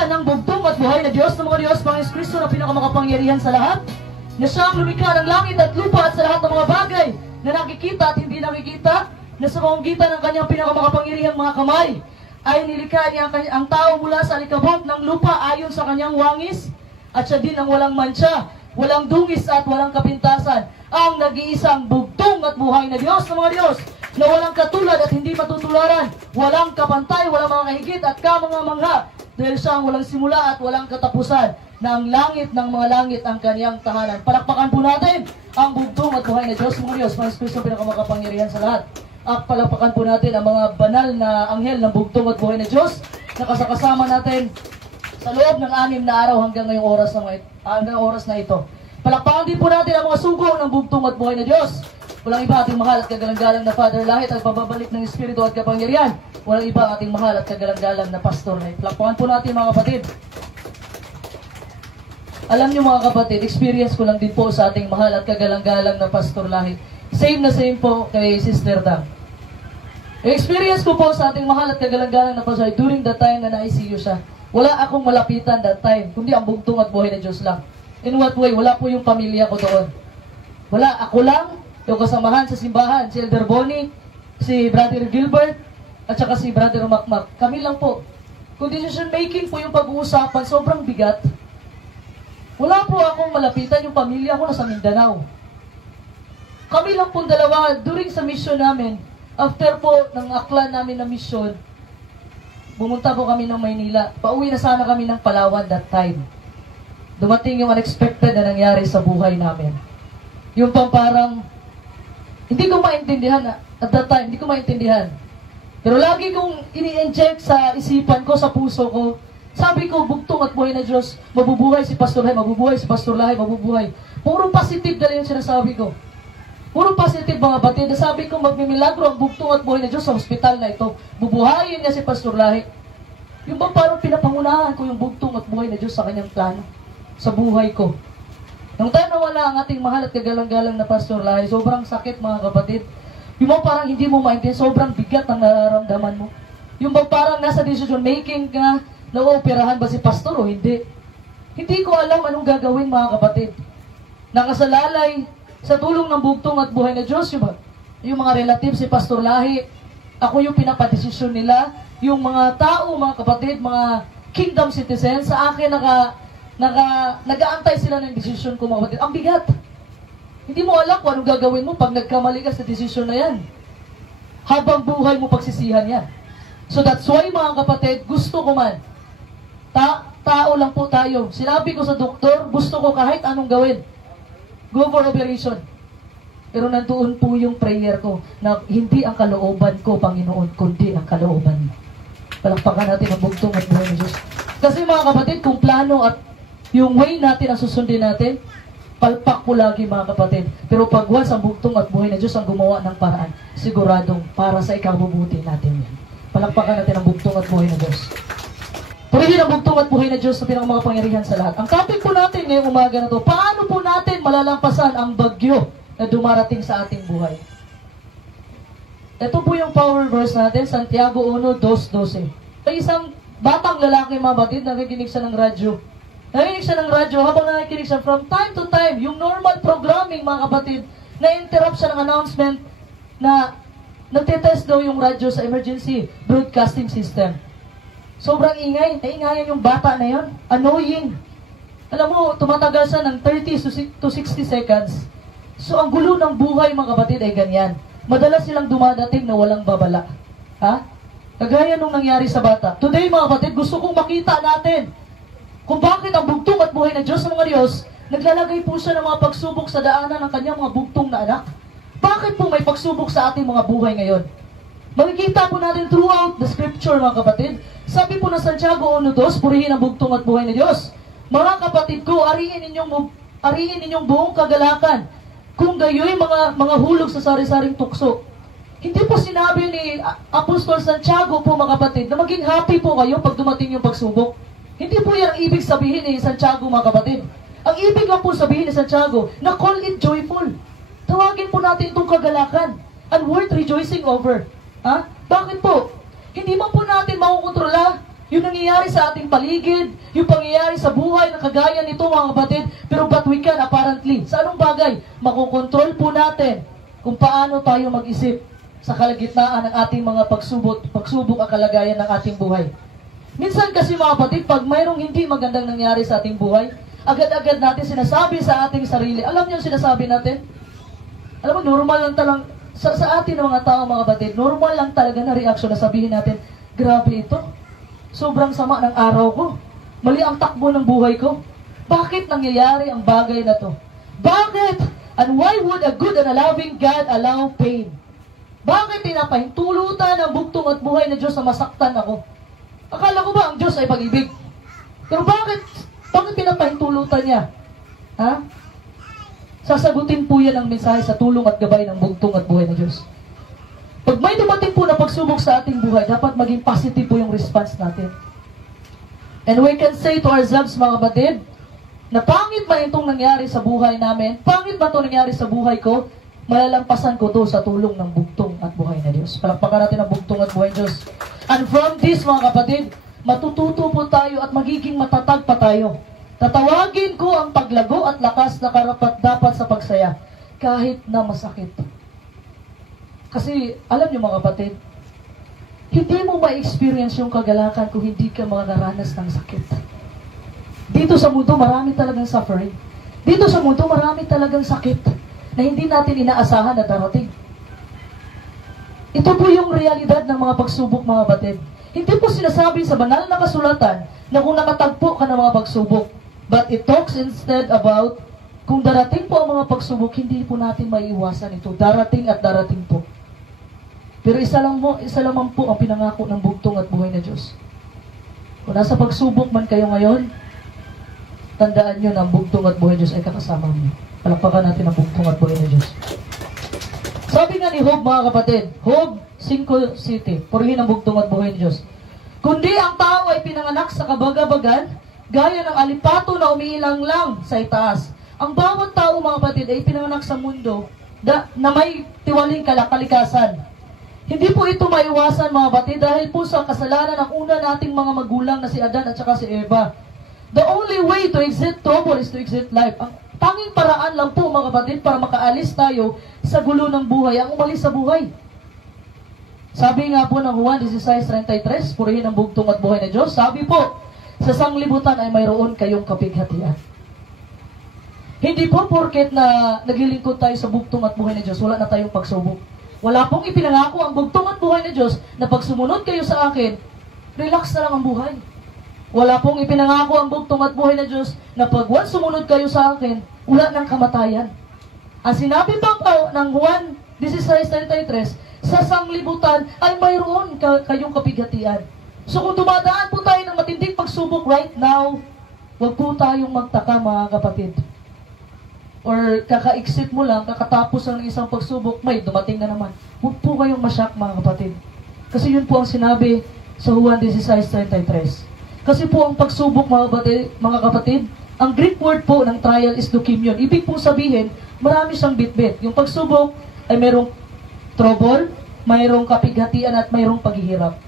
Nakita ng bugtong at buhay na Diyos, ng mga Diyos, Panginoon Kristo na pinakamakapangyarihan sa lahat, na siyang lumikha ng langit at lupa at sa lahat ng mga bagay na nakikita at hindi nakikita, na sa pamamagitan ng kanyang pinakamakapangyarihang mga kamay, ay nilikha niya ang tao mula sa alikabok ng lupa ayon sa kanyang wangis, at siya din ang walang mancha, walang dungis at walang kapintasan, ang nag-iisang bugtong at buhay na Diyos, ng mga Diyos, na walang katulad at hindi matutularan, walang kapantay, walang mga kahigit at kamangha-mangha, dahil siya ang walang simula at walang katapusan, na ang langit ng mga langit ang kaniyang tahanan. Palakpakan po natin ang bugtong at buhay na Diyos, mga Diyos, Panginoon Kristo, pinakamakapangyarihan sa lahat. At palakpakan po natin ang mga banal na anghel ng bugtong at buhay na Diyos, na kasakasama natin sa loob ng 6 na araw hanggang ngayong oras na ito. Palakpakan din po natin ang mga sugo ng bugtong at buhay na Diyos. Walang iba ating mahal at kagalang-galang na Father Lahit at pagbabalik ng Espiritu at kapangyarihan. Walang iba ating mahal at kagalang-galang na Pastor Lahit. Palakpakan po natin mga kapatid. Alam niyo mga kapatid, experience ko lang din po sa ating mahal at kagalang-galang na Pastor Lahit. Same na same po kay Sister Dang. Experience ko po sa ating mahal at kagalang-galang na Pastor Lahit during the time na na-ICU siya. Wala akong malapitan that time, kundi ang bugtong at buhay na Diyos lang. In what way? Wala po yung pamilya ko doon. Wala, ako lang. Yung kasamahan sa simbahan, si Elder Bonnie, si Brother Gilbert, at saka si Brother Makmak. Kami lang po. Kung decision making po yung pag-uusapan, sobrang bigat. Wala po akong malapitan, yung pamilya ko nasa Mindanao. Kami lang po dalawa, during sa mission namin, after po ng akla namin na mission, bumunta po kami ng Maynila. Pauwi na sana kami ng Palawan that time. Dumating yung unexpected na nangyari sa buhay namin. Yung parang, hindi ko maintindihan at that time, hindi ko maintindihan. Pero lagi kong ini-inject sa isipan ko, sa puso ko. Sabi ko, bugtong at buhay na Diyos, mabubuhay si Pastor Lahit, mabubuhay si Pastor Lahit, mabubuhay. Puro positive dala yung sinasabi ko. Puro positive mga batid. Sabi ko, magmimilagro ang bugtong at buhay na Diyos sa hospital na ito. Bubuhayin niya si Pastor Lahit. Yung ba parang pinapangunahan ko yung bugtong at buhay na Diyos sa kanyang plano, sa buhay ko. Nung time na wala ang ating mahal at kagalang-galang na Pastor Lahit, sobrang sakit mga kapatid. Yung ba parang hindi mo maintindihan, sobrang bigat ang nararamdaman mo. Yung ba parang nasa decision making ka, na-operahan ba si Pastor o hindi? Hindi ko alam anong gagawin mga kapatid. Nakasalalay sa tulong ng bugtong at buhay na Diyos, yung mga relatives si Pastor Lahit, ako yung pinapadesisyon nila, yung mga tao, mga kapatid, mga kingdom citizens, sa akin nag-aantay sila ng desisyon ko mga kapatid. Ang bigat. Hindi mo alam kung anong gagawin mo pag nagkamali ka sa desisyon na yan. Habang buhay mo pagsisihan yan. So that's why mga kapatid, gusto ko man, tao lang po tayo. Sinabi ko sa doktor, gusto ko kahit anong gawin. Go for operation. Pero nandoon po yung prayer ko na hindi ang kalooban ko, Panginoon, kundi ang kalooban mo. Palakpakan natin ang bugtong at buhay ng Diyos. Kasi mga kapatid, kung plano at yung way natin ang susundin natin, palpak po lagi mga kapatid. Pero pag once ang bugtong at buhay na Diyos ang gumawa ng paraan, siguradong para sa ikabubuti natin yan. Palakpakan natin ang bugtong at buhay na Diyos. Purihin ang bugtong at buhay na Diyos na pinakamakapangyarihan sa lahat. Ang topic po natin ngayong umaga na to, paano po natin malalampasan ang bagyo na dumarating sa ating buhay? Ito po yung power verse natin, Santiago 1:2-12. May isang batang lalaki mga batid, nakikinig siya ng radyo. Nakikinig siya ng radyo, habang nakikinig siya from time to time, yung normal programming mga kapatid, na-interrupt siya ng announcement na nagtitest daw yung radyo sa emergency broadcasting system. Sobrang ingay, naingayan yung bata na yon, annoying. Alam mo, tumatagal siya ng 30 to 60 seconds. So ang gulo ng buhay mga kapatid ay ganyan. Madalas silang dumadating na walang babala. Ha? Kagaya nung nangyari sa bata. Today mga kapatid, gusto kong makita natin kung bakit ang bugtong at buhay na Diyos ng mga Diyos, naglalagay po siya ng mga pagsubok sa daanan ng kanyang mga bugtong na anak. Bakit po may pagsubok sa ating mga buhay ngayon? Makikita po natin throughout the scripture mga kapatid. Sabi po na Santiago 1:2, purihin ang bugtong at buhay na Diyos. Mga kapatid ko, ariin ninyong buong kagalakan. Kung gayoy mga hulog sa sari-saring tukso. Hindi po sinabi ni Apostol Santiago po mga kapatid na maging happy po kayo pag dumating yung pagsubok. Hindi po yan ang ibig sabihin ni Santiago mga kapatid. Ang ibig lang po sabihin ni Santiago na call it joyful. Tawagin po natin itong kagalakan and worth rejoicing over. Ha? Bakit po? Hindi man po natin makukontrola Yung nangyayari sa ating paligid, yung pangyayari sa buhay na kagaya nito mga kapatid, pero but we can apparently, sa anong bagay, makokontrol po natin kung paano tayo mag-isip sa kalagitnaan ng ating mga pagsubok at kalagayan ng ating buhay. Minsan kasi mga kapatid, pag mayroong hindi magandang nangyari sa ating buhay, agad-agad natin sinasabi sa ating sarili. Alam niyo yung sinasabi natin? Alam mo, normal lang talagang, sa atin ng mga tao mga kapatid, normal lang talaga na reaksyon na sabihin natin, grabe ito. Sobrang sama ng araw ko. Mali ang takbo ng buhay ko. Bakit nangyayari ang bagay na to? Bakit? And why would a good and a loving God allow pain? Bakit pinapahintulutan ang bugtong at buhay na Diyos na masaktan ako? Akala ko ba ang Diyos ay pag-ibig? Pero bakit pinapahintulutan niya? Ha? Sasagutin po yan ang mensahe sa tulong at gabay ng bugtong at buhay na Diyos. Pag may dumating po na pagsubok sa ating buhay, dapat maging positive po yung response natin. And we can say to ourselves, mga kapatid, na pangit ba itong nangyari sa buhay namin? Pangit ba itong nangyari sa buhay ko? Malalampasan ko to sa tulong ng bugtong at buhay na Diyos. Palakpakan natin ang bugtong at buhay na Diyos. And from this, mga kapatid, matututo po tayo at magiging matatag pa tayo. Tatawagin ko ang paglago at lakas na karapat-dapat sa pagsaya, kahit na masakit. Kasi, alam niyo mga kapatid, hindi mo ma-experience yung kagalakan kung hindi ka makakaranas ng sakit. Dito sa mundo, marami talagang suffering. Dito sa mundo, marami talagang sakit na hindi natin inaasahan na darating. Ito po yung realidad ng mga pagsubok, mga kapatid. Hindi po sinasabi sa banal na kasulatan na kung nakatagpo ka ng mga pagsubok. But it talks instead about kung darating po ang mga pagsubok, hindi po natin maiiwasan ito. Darating at darating po. Pero isa lamang po ang pinangako ng bugtong at buhay na Diyos. Kung nasa pagsubok man kayo ngayon, tandaan nyo na ang bugtong at buhay na Diyos ay kakasama mo. Palakpakan natin ang bugtong at buhay na Diyos. Sabi nga ni Job, mga kapatid, Job 5:7, purihin ang bugtong at buhay na Diyos. Kundi ang tao ay pinanganak sa kabagabagan, gaya ng alipato na umiilang lang sa itaas. Ang bawat tao, mga kapatid, ay pinanganak sa mundo na may tiwaling kalikasan. Hindi po ito maiwasan, mga kapatid, dahil po sa kasalanan ng una nating mga magulang na si Adan at saka si Eva. The only way to exit trouble is to exit life. Ang tanging paraan lang po, mga kapatid, para makaalis tayo sa gulo ng buhay, ang umalis sa buhay. Sabi nga po ng Juan 16:33, purihin ang bugtong at buhay na Diyos. Sabi po, sa sanglibutan ay mayroon kayong kapighatian. Hindi po porket na naglilingkod tayo sa bugtong at buhay na Diyos, wala na tayong pagsubok. Wala pong ipinangako ang bugtong at buhay na Diyos na pag sumunod kayo sa akin, relax na lang ang buhay. Wala pong ipinangako ang bugtong at buhay na Diyos na pag once sumunod kayo sa akin, wala ng kamatayan. Ang sinabi pa po ng Juan 16:33, sa sanglibutan ay mayroon kayong kapighatian. So kung dumadaan po tayo ng matinding pagsubok right now, huwag po tayong magtaka, mga kapatid. Or kaka-exit mo lang, kakatapos ng isang pagsubok, may dumating na naman. Huwag po kayong masyak, mga kapatid. Kasi yun po ang sinabi sa Juan 16:33. Kasi po ang pagsubok, mga kapatid, ang Greek word po ng trial is leukemion. Ibig pong sabihin, marami siyang bitbit. Yung pagsubok ay mayroong trouble, mayroong kapighatian at mayroong paghihirap.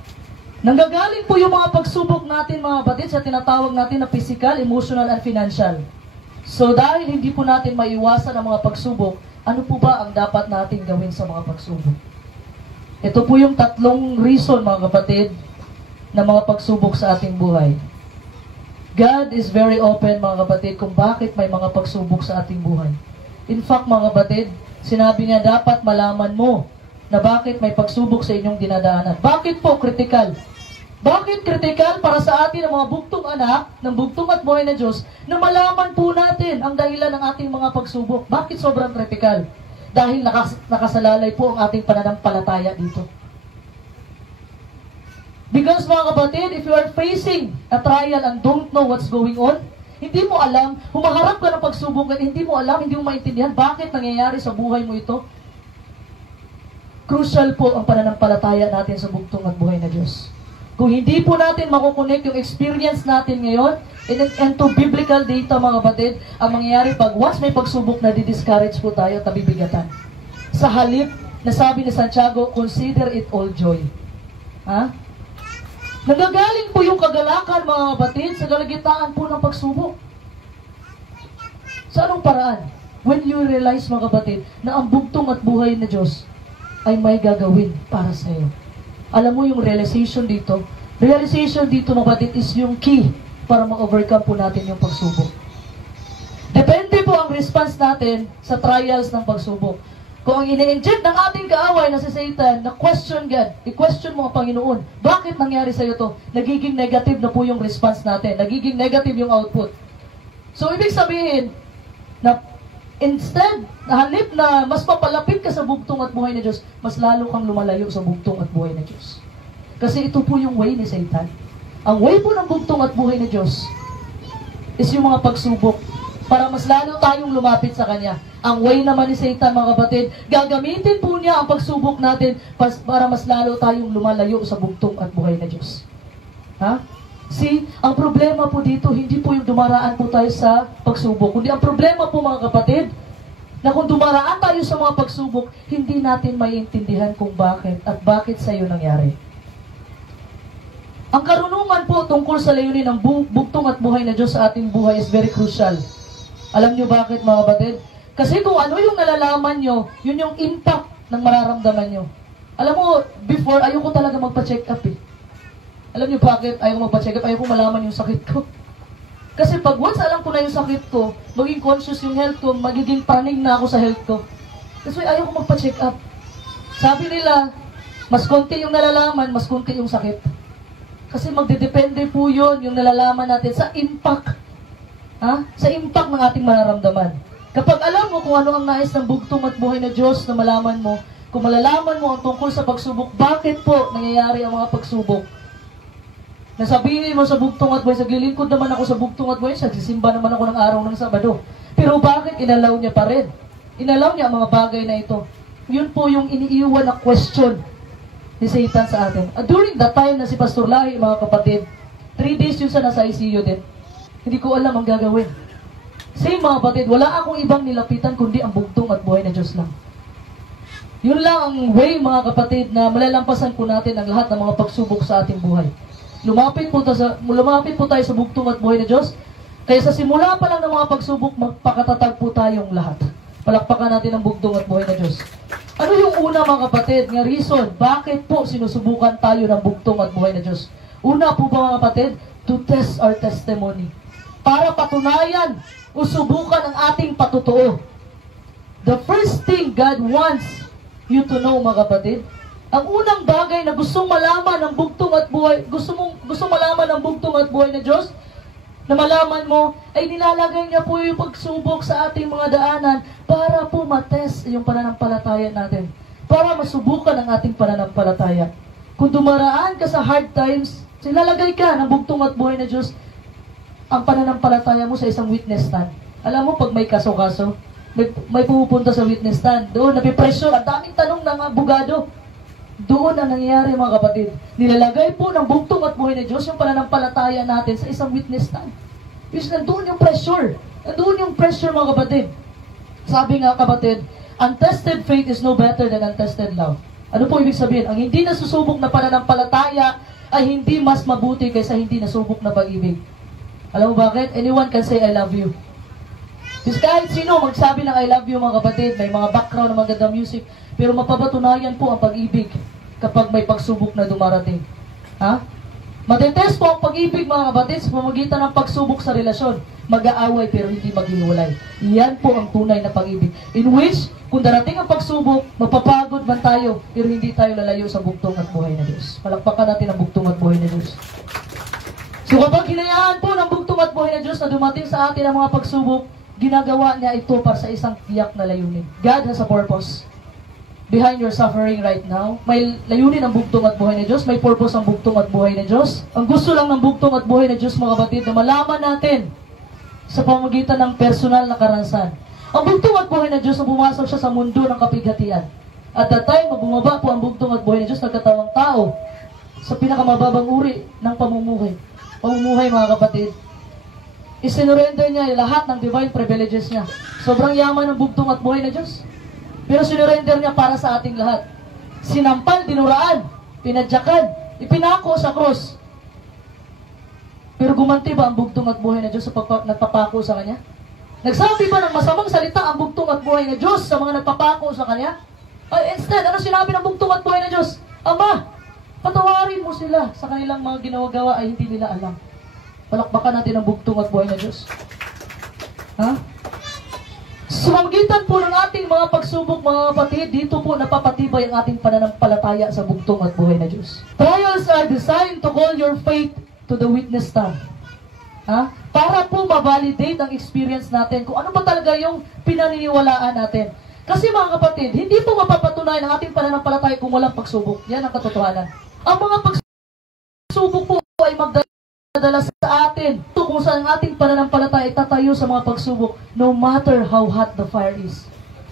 Nanggagaling po yung mga pagsubok natin, mga kapatid, sa tinatawag natin na physical, emotional, and financial. So dahil hindi po natin maiwasan ang mga pagsubok, ano po ba ang dapat natin gawin sa mga pagsubok? Ito po yung tatlong reason, mga kapatid, na mga pagsubok sa ating buhay. God is very open, mga kapatid, kung bakit may mga pagsubok sa ating buhay. In fact, mga kapatid, sinabi niya dapat malaman mo na bakit may pagsubok sa inyong dinadaanan. Bakit po critical? Bakit critical para sa atin ang mga bugtong anak ng bugtong at buhay na Diyos na malaman po natin ang dahilan ng ating mga pagsubok? Bakit sobrang critical? Dahil nakasalalay po ang ating pananampalataya dito. Because, mga kapatid, if you are facing a trial and don't know what's going on, hindi mo alam, humaharap ka ng pagsubok at hindi mo alam, hindi mo maintindihan bakit nangyayari sa buhay mo ito. Crucial po ang pananampalataya natin sa bugtong at buhay na Diyos. Kung hindi po natin makukonek yung experience natin ngayon and to biblical data, mga kapatid, ang mangyayari pag once may pagsubok na di-discourage po tayo at nabibigatan. Sa halip, nasabi ni Santiago, consider it all joy. Ha? Nagagaling po yung kagalakan, mga kapatid, sa kalagitnaan po ng pagsubok. Sa anong paraan? When you realize, mga kapatid, na ang bugtong at buhay na Diyos ay may gagawin para sa iyo. Alam mo yung realization dito? Realization dito, mga kapatid, is yung key para ma-overcome po natin yung pagsubok. Depende po ang response natin sa trials ng pagsubok. Kung ang ine-inject ng ating kaaway na si Satan, na question God, i-question mo ang Panginoon, bakit nangyari sa iyo to? Nagiging negative na po yung response natin. Nagiging negative yung output. So, ibig sabihin, na instead, na halip na mas papalapit ka sa bugtong at buhay na Diyos, mas lalo kang lumalayo sa bugtong at buhay na Diyos. Kasi ito po yung way ni Satan. Ang way po ng bugtong at buhay na Diyos is yung mga pagsubok para mas lalo tayong lumapit sa Kanya. Ang way naman ni Satan, mga kapatid, gagamitin po niya ang pagsubok natin para mas lalo tayong lumalayo sa bugtong at buhay na Diyos. Ha? See, ang problema po dito, hindi po yung dumaraan po tayo sa pagsubok. Kundi ang problema po, mga kapatid, na kung dumaraan tayo sa mga pagsubok, hindi natin maiintindihan kung bakit at bakit sa iyo nangyari. Ang karunungan po tungkol sa layunin ng bugtong at buhay na Diyos sa ating buhay is very crucial. Alam niyo bakit, mga kapatid? Kasi kung ano yung nalalaman nyo, yun yung impact ng mararamdaman nyo. Alam mo, before, ayoko talaga magpa-check up eh. Alam niyo bakit ayoko magpa-check up? Ayoko malaman yung sakit ko. Kasi pag once alam ko na yung sakit ko, maging conscious yung health ko, magiging panig na ako sa health ko. Kasi ayoko magpa-check up. Sabi nila, mas konti yung nalalaman, mas konti yung sakit. Kasi magdedepende po yun, yung nalalaman natin sa impact. Ha? Sa impact ng ating mararamdaman. Kapag alam mo kung ano ang nais ng bugtong at buhay na Diyos na malaman mo, kung malalaman mo ang tungkol sa pagsubok, bakit po nangyayari ang mga pagsubok? Nasabihin mo sa bugtong at buhay, saglilingkod naman ako sa bugtong at buhay, nagsisimba naman ako ng araw ng Sabado. Pero bakit inalaw niya pa rin? Inalaw niya ang mga bagay na ito. Yun po yung iniiwan na question ni Satan sa atin. At during that time na si Pastor Lahi, mga kapatid, 3 days yun sa nasa ICU din. Hindi ko alam ang gagawin. Same, mga kapatid, wala akong ibang nilapitan kundi ang bugtong at buhay na Diyos lang. Yun lang ang way, mga kapatid, na malalampasan po natin ang lahat ng mga pagsubok sa ating buhay. Lumapit po tayo sa bugtong at buhay na Diyos. Kaya sa simula pa lang ng mga pagsubok, magpakatatag po tayong lahat. Palakpakan natin ang bugtong at buhay na Diyos. Ano yung una, mga kapatid, nga reason, bakit po sinusubukan tayo ng bugtong at buhay na Diyos? Una po ba, mga kapatid, to test our testimony. Para patunayan o subukan ang ating patutuo. The first thing God wants you to know, mga kapatid, ang unang bagay na gustong malaman ng bugtong at buhay, gusto malaman ng bugtong at buhay na Diyos, na malaman mo, ay nilalagay niya po yung pagsubok sa ating mga daanan para po matest yung pananampalataya natin. Para masubukan ang ating pananampalataya. Kung dumaraan ka sa hard times, nilalagay ka ng bugtong at buhay na Diyos ang pananampalataya mo sa isang witness stand. Alam mo, pag may kaso-kaso, may pupunta sa witness stand. Doon, napipressure. Ang daming tanong ng abogado. Doon ang nangyayari, mga kapatid. Nilalagay po ng bugtong at buhay na Diyos yung pananampalataya natin sa isang witness stand. Because nandoon yung pressure. Nandoon yung pressure, mga kapatid. Sabi nga, kapatid, untested faith is no better than untested love. Ano po ibig sabihin? Ang hindi nasusubok na pananampalataya ay hindi mas mabuti kaysa hindi nasubok na pag-ibig. Alam mo bakit? Anyone can say, I love you. Because kahit sino magsabi ng I love you, mga kapatid, may mga background ng magandang music, pero mapapatunayan po ang pag-ibig kapag may pagsubok na dumarating. Ha? Matetest po ang pag-ibig, mga kapatid, sa pamagitan ng pagsubok sa relasyon. Mag-aaway pero hindi maghiwalay. Yan po ang tunay na pag-ibig. In which, kung darating ang pagsubok, mapapagod man tayo, pero hindi tayo lalayo sa bugtong at buhay na Diyos. Palakpakan natin ang bugtong at buhay na Diyos. So kapag hinayaan po ng bugtong at buhay na Diyos na dumating sa atin ang mga pagsubok, ginagawa niya ito para sa isang tiyak na layunin. God has a purpose behind your suffering right now. May layunin ang bugtong at buhay na Diyos. May purpose ang bugtong at buhay na Diyos. Ang gusto lang ng bugtong at buhay na Diyos, mga kapatid, na malaman natin sa pamamagitan ng personal na karansan. Ang bugtong at buhay na Diyos na pumasok siya sa mundo ng kapighatian. At that time, bumaba po ang bugtong at buhay na Diyos, nagkatawang tao sa pinakamababang uri ng pamumuhay. Pamumuhay, mga kapatid. Isinurrender niya lahat ng divine privileges niya. Sobrang yaman ng bugtong at buhay na Diyos. Pero sinurrender niya para sa ating lahat. Sinampal, dinuraan, pinadyakan, ipinako sa krus. Pero gumanti ba ang bugtong at buhay na Diyos sa nagpapako sa Kanya? Nagsabi ba ng masamang salita ang bugtong at buhay na Diyos sa mga nagpapako sa Kanya? Instead, ano sinabi ng bugtong at buhay na Diyos? Ama, patawarin mo sila sa kanilang mga ginagawa ay hindi nila alam. Palakpakan natin ang bugtong at buhay na Diyos. Ha? Sa pamamagitan po ng ating mga pagsubok, mga kapatid, dito po napapatibay ang ating pananampalataya sa bugtong at buhay na Diyos. Trials are designed to call your faith to the witness stand. Ha? Para po ma-validate ang experience natin kung ano ba talaga yung pinaniniwalaan natin. Kasi mga kapatid, hindi po mapapatunayan ang ating pananampalataya kung walang pagsubok. Yan ang katotohanan. Ang mga pagsubok po ay magdadala sa atin kung saan ang ating pananampalataya ay tatayo sa mga pagsubok no matter how hot the fire is.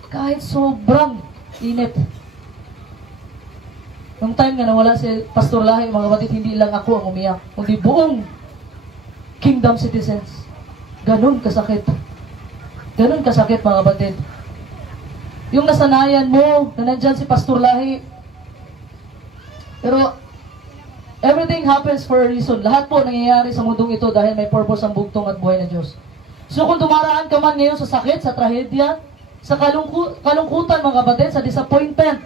Kahit sobrang init. Nung time nga nawala si Pastor Lahi, mga kapatid, hindi lang ako ang umiyak, kundi buong kingdom citizens. Ganun kasakit. Ganun kasakit, mga kapatid. Yung nasanayan mo, na nandyan si Pastor Lahi. Pero, everything happens for a reason. Lahat po nangyayari sa mundong ito dahil may purpose ang bugtong at buhay na Diyos. So kung dumaraan ka man ngayon sa sakit, sa trahedya, sa kalungkutan, mga kapatid, sa disappointment,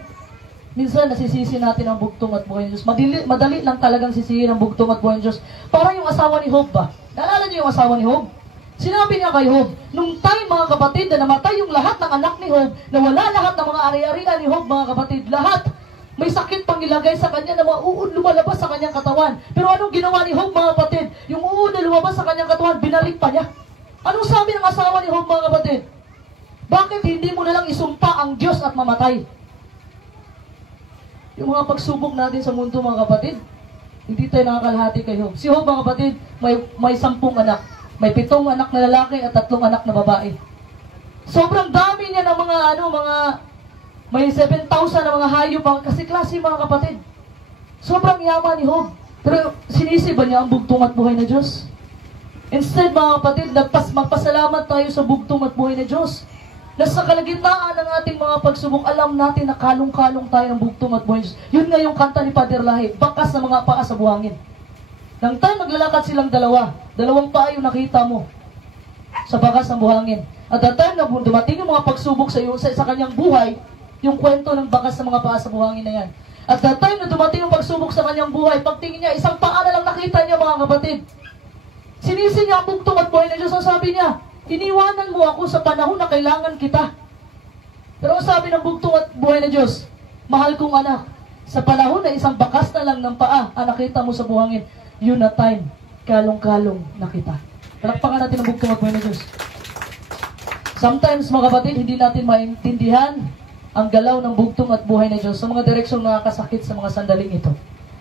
minsan nasisisi natin ang bugtong at buhay na Diyos. Madali lang talagang sisihin ang bugtong at buhay na Diyos. Parang yung asawa ni Job ba? Naalala niyo yung asawa ni Job? Sinabi niya kay Job, nung time, mga kapatid, na namatay yung lahat ng anak ni Job, na wala lahat ng mga ari-arian ni Job, mga kapatid, lahat, may sakit pang ilagay sa kanya na mga uod lumalabas sa kanyang katawan. Pero anong ginawa ni Job, mga kapatid? Yung uod na lumabas sa kanyang katawan, binalik pa niya. Anong sabi ng asawa ni Job, mga kapatid? Bakit hindi mo na lang isumpa ang Diyos at mamatay? Yung mga pagsubok natin sa mundo, mga kapatid, hindi tayo nakakalahati kay Job. Si Job, mga kapatid, may 10 anak. May 7 anak na lalaki at 3 anak na babae. Sobrang dami niya ng may 7,000 na mga hayop, kasi klase, mga kapatid. Sobrang yaman ni Job. Pero sinisi ba niya ang bugtong at buhay na Diyos? Instead, mga kapatid, magpasalamat tayo sa bugtong at buhay na Diyos. Na sa kalagitnaan ng ating mga pagsubok, alam natin na kalong-kalong tayo ng bugtong at buhay na Diyos. Yun nga yung kanta ni Father Lahi, bakas na mga paa sa buhangin. Nang tayo naglalakad silang dalawang paa yung nakita mo sa bakas ng buhangin. At that time na dumating yung mga pagsubok sa kanyang buhay, yung kwento ng bakas ng mga paa sa buhangin na yan. At that time na dumating yung pagsubok sa kanyang buhay, pagtingin niya, isang paa na lang nakita niya, mga kapatid. Sinisi niya ang bugtong at buhay na Diyos. Ang sabi niya, iniwanan mo ako sa panahon na kailangan kita. Pero ang sabi ng bugtong at buhay na Diyos, mahal kong anak, sa panahon na isang bakas na lang ng paa ang nakita mo sa buhangin, yun na time, kalong-kalong na kita. Palakpakan natin ang bugtong at buhay na Diyos. Sometimes, mga kapatid, hindi natin maintindihan ang galaw ng bugtong at buhay na Diyos sa mga direksyong nakakasakit sa mga sandaling ito.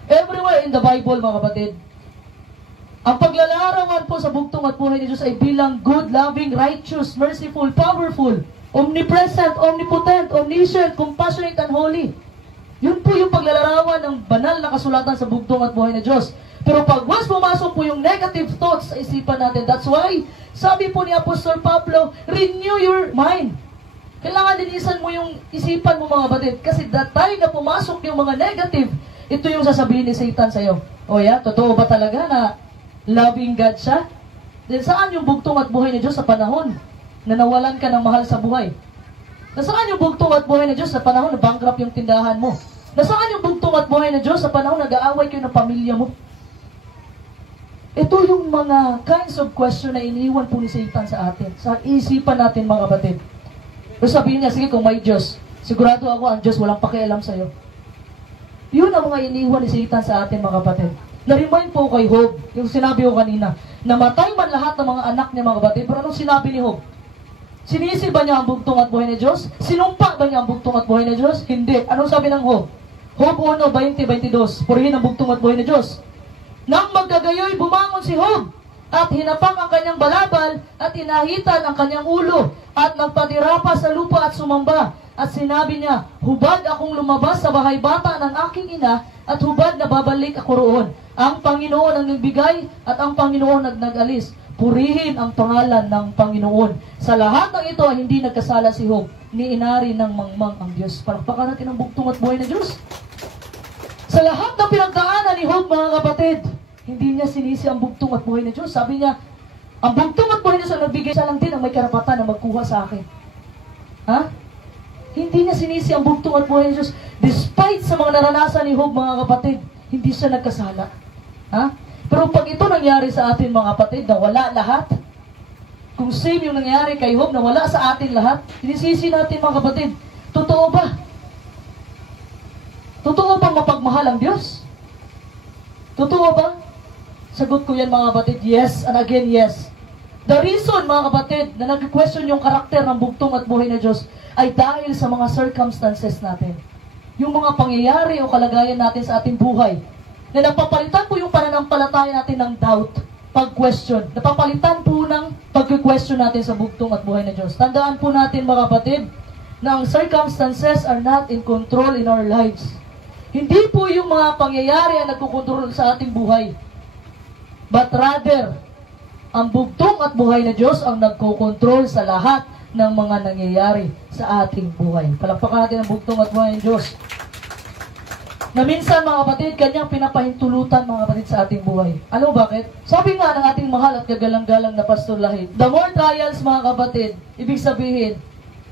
Everywhere in the Bible, mga kapatid, ang paglalarawan po sa bugtong at buhay ni Diyos ay bilang good, loving, righteous, merciful, powerful, omnipresent, omnipotent, omniscient, compassionate, and holy. Yun po yung paglalarawan ng banal na kasulatan sa bugtong at buhay na Diyos. Pero pag once pumasok po yung negative thoughts sa isipan natin, that's why, sabi po ni Apostol Pablo, renew your mind. Kailangan linisan mo yung isipan mo, mga batid. Kasi that time na pumasok yung mga negative, ito yung sasabihin ni Satan sa'yo. O yeah, totoo ba talaga na loving God siya? Then saan yung bugtong at buhay ni Diyos sa panahon na nawalan ka ng mahal sa buhay? Nasaan yung bugtong at buhay ni Diyos sa panahon na bankrupt yung tindahan mo? Nasaan yung bugtong at buhay ni Diyos sa panahon na nag-aaway kayo ng pamilya mo? Ito yung mga kinds of question na iniwan po ni Satan sa atin, sa isipan natin, mga kapatid. Pero sabihin niya, sige, kung may Diyos, sigurado ako ang Diyos walang pakialam sa'yo. Yun ang mga iniwan ni Satan sa atin, mga kapatid. Na-remind po kay Job, yung sinabi ko kanina, namatay man lahat ng mga anak niya, mga kapatid, pero anong sinabi ni Job? Sinisi ba niya ang bugtong at buhay ni Diyos? Sinumpa ba niya ang bugtong at buhay ni Diyos? Hindi. Anong sabi ng Job? Job 1:20-22, purihin ang bugtong at buhay ni Diyos. Nang magkagayoy, bumangon si Job at hinapak ang kanyang balabal at inahitan ang kanyang ulo at nagpatira pa sa lupa at sumamba. At sinabi niya, hubad akong lumabas sa bahay bata ng aking ina at hubad na babalik ako roon. Ang Panginoon ang nagbigay at ang Panginoon ang nag-alis. Purihin ang pangalan ng Panginoon. Sa lahat ng ito ay hindi nagkasala si Job, ni inari ng mangmang ang Diyos. Palakpakan natin ang bugtong at buhay na Diyos. Sa lahat ng pinagdaanan ni Job, mga kapatid, Hindi niya sinisi ang bugtong at buhay na Diyos. Sabi niya, ang bugtong at buhay na Diyos ang nagbigay, siya lang din ang may karapatan na magkuha sa akin. Ha? Hindi niya sinisi ang bugtong at buhay na Diyos. Despite sa mga naranasan ni Job, mga kapatid, hindi siya nagkasala. Ha? Pero pag ito nangyari sa atin, mga kapatid, na wala lahat, kung same yung nangyari kay Job, na wala sa atin lahat, sinisisi natin, mga kapatid, totoo ba? Totoo bang mapagmahal ang Diyos? Totoo ba? Sagot ko yan, mga kapatid, yes, and again, yes. The reason, mga kapatid, na nag-question yung karakter ng bugtong at buhay na Diyos ay dahil sa mga circumstances natin. Yung mga pangyayari o kalagayan natin sa ating buhay, na napapalitan po yung pananampalataya natin ng doubt, pag-question. Napapalitan po ng pag-question natin sa bugtong at buhay na Diyos. Tandaan po natin, mga kapatid, na ang circumstances are not in control in our lives. Hindi po yung mga pangyayari ang nagkukontrol sa ating buhay. But rather, ang bugtong at buhay na Diyos ang nagkokontrol sa lahat ng mga nangyayari sa ating buhay. Palakpakan natin ang bugtong at buhay ng Diyos. Na minsan, mga kapatid, kanyang pinapahintulutan, mga kapatid, sa ating buhay. Alam mo bakit? Sabi nga ng ating mahal at kagalang-galang na Pastor Lahid, the more trials, mga kapatid, ibig sabihin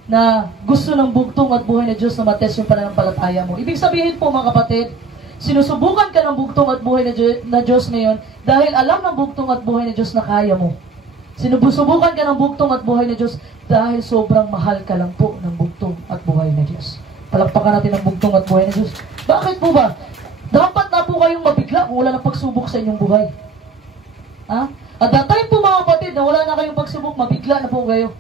na gusto ng bugtong at buhay na Diyos na matest yung pananampalataya mo. Ibig sabihin po, mga kapatid, sinusubukan ka ng bugtong at buhay na Diyos ngayon dahil alam ng bugtong at buhay na Diyos na kaya mo. Sinusubukan ka ng bugtong at buhay na Diyos dahil sobrang mahal ka lang po ng bugtong at buhay na Diyos. Palakpakan natin ang bugtong at buhay na Diyos. Bakit po ba? Dapat na po kayong mabigla kung wala nang pagsubok sa inyong buhay. Ha? At that time po, mga kapatid, na wala na kayong pagsubok, mabigla na po kayo.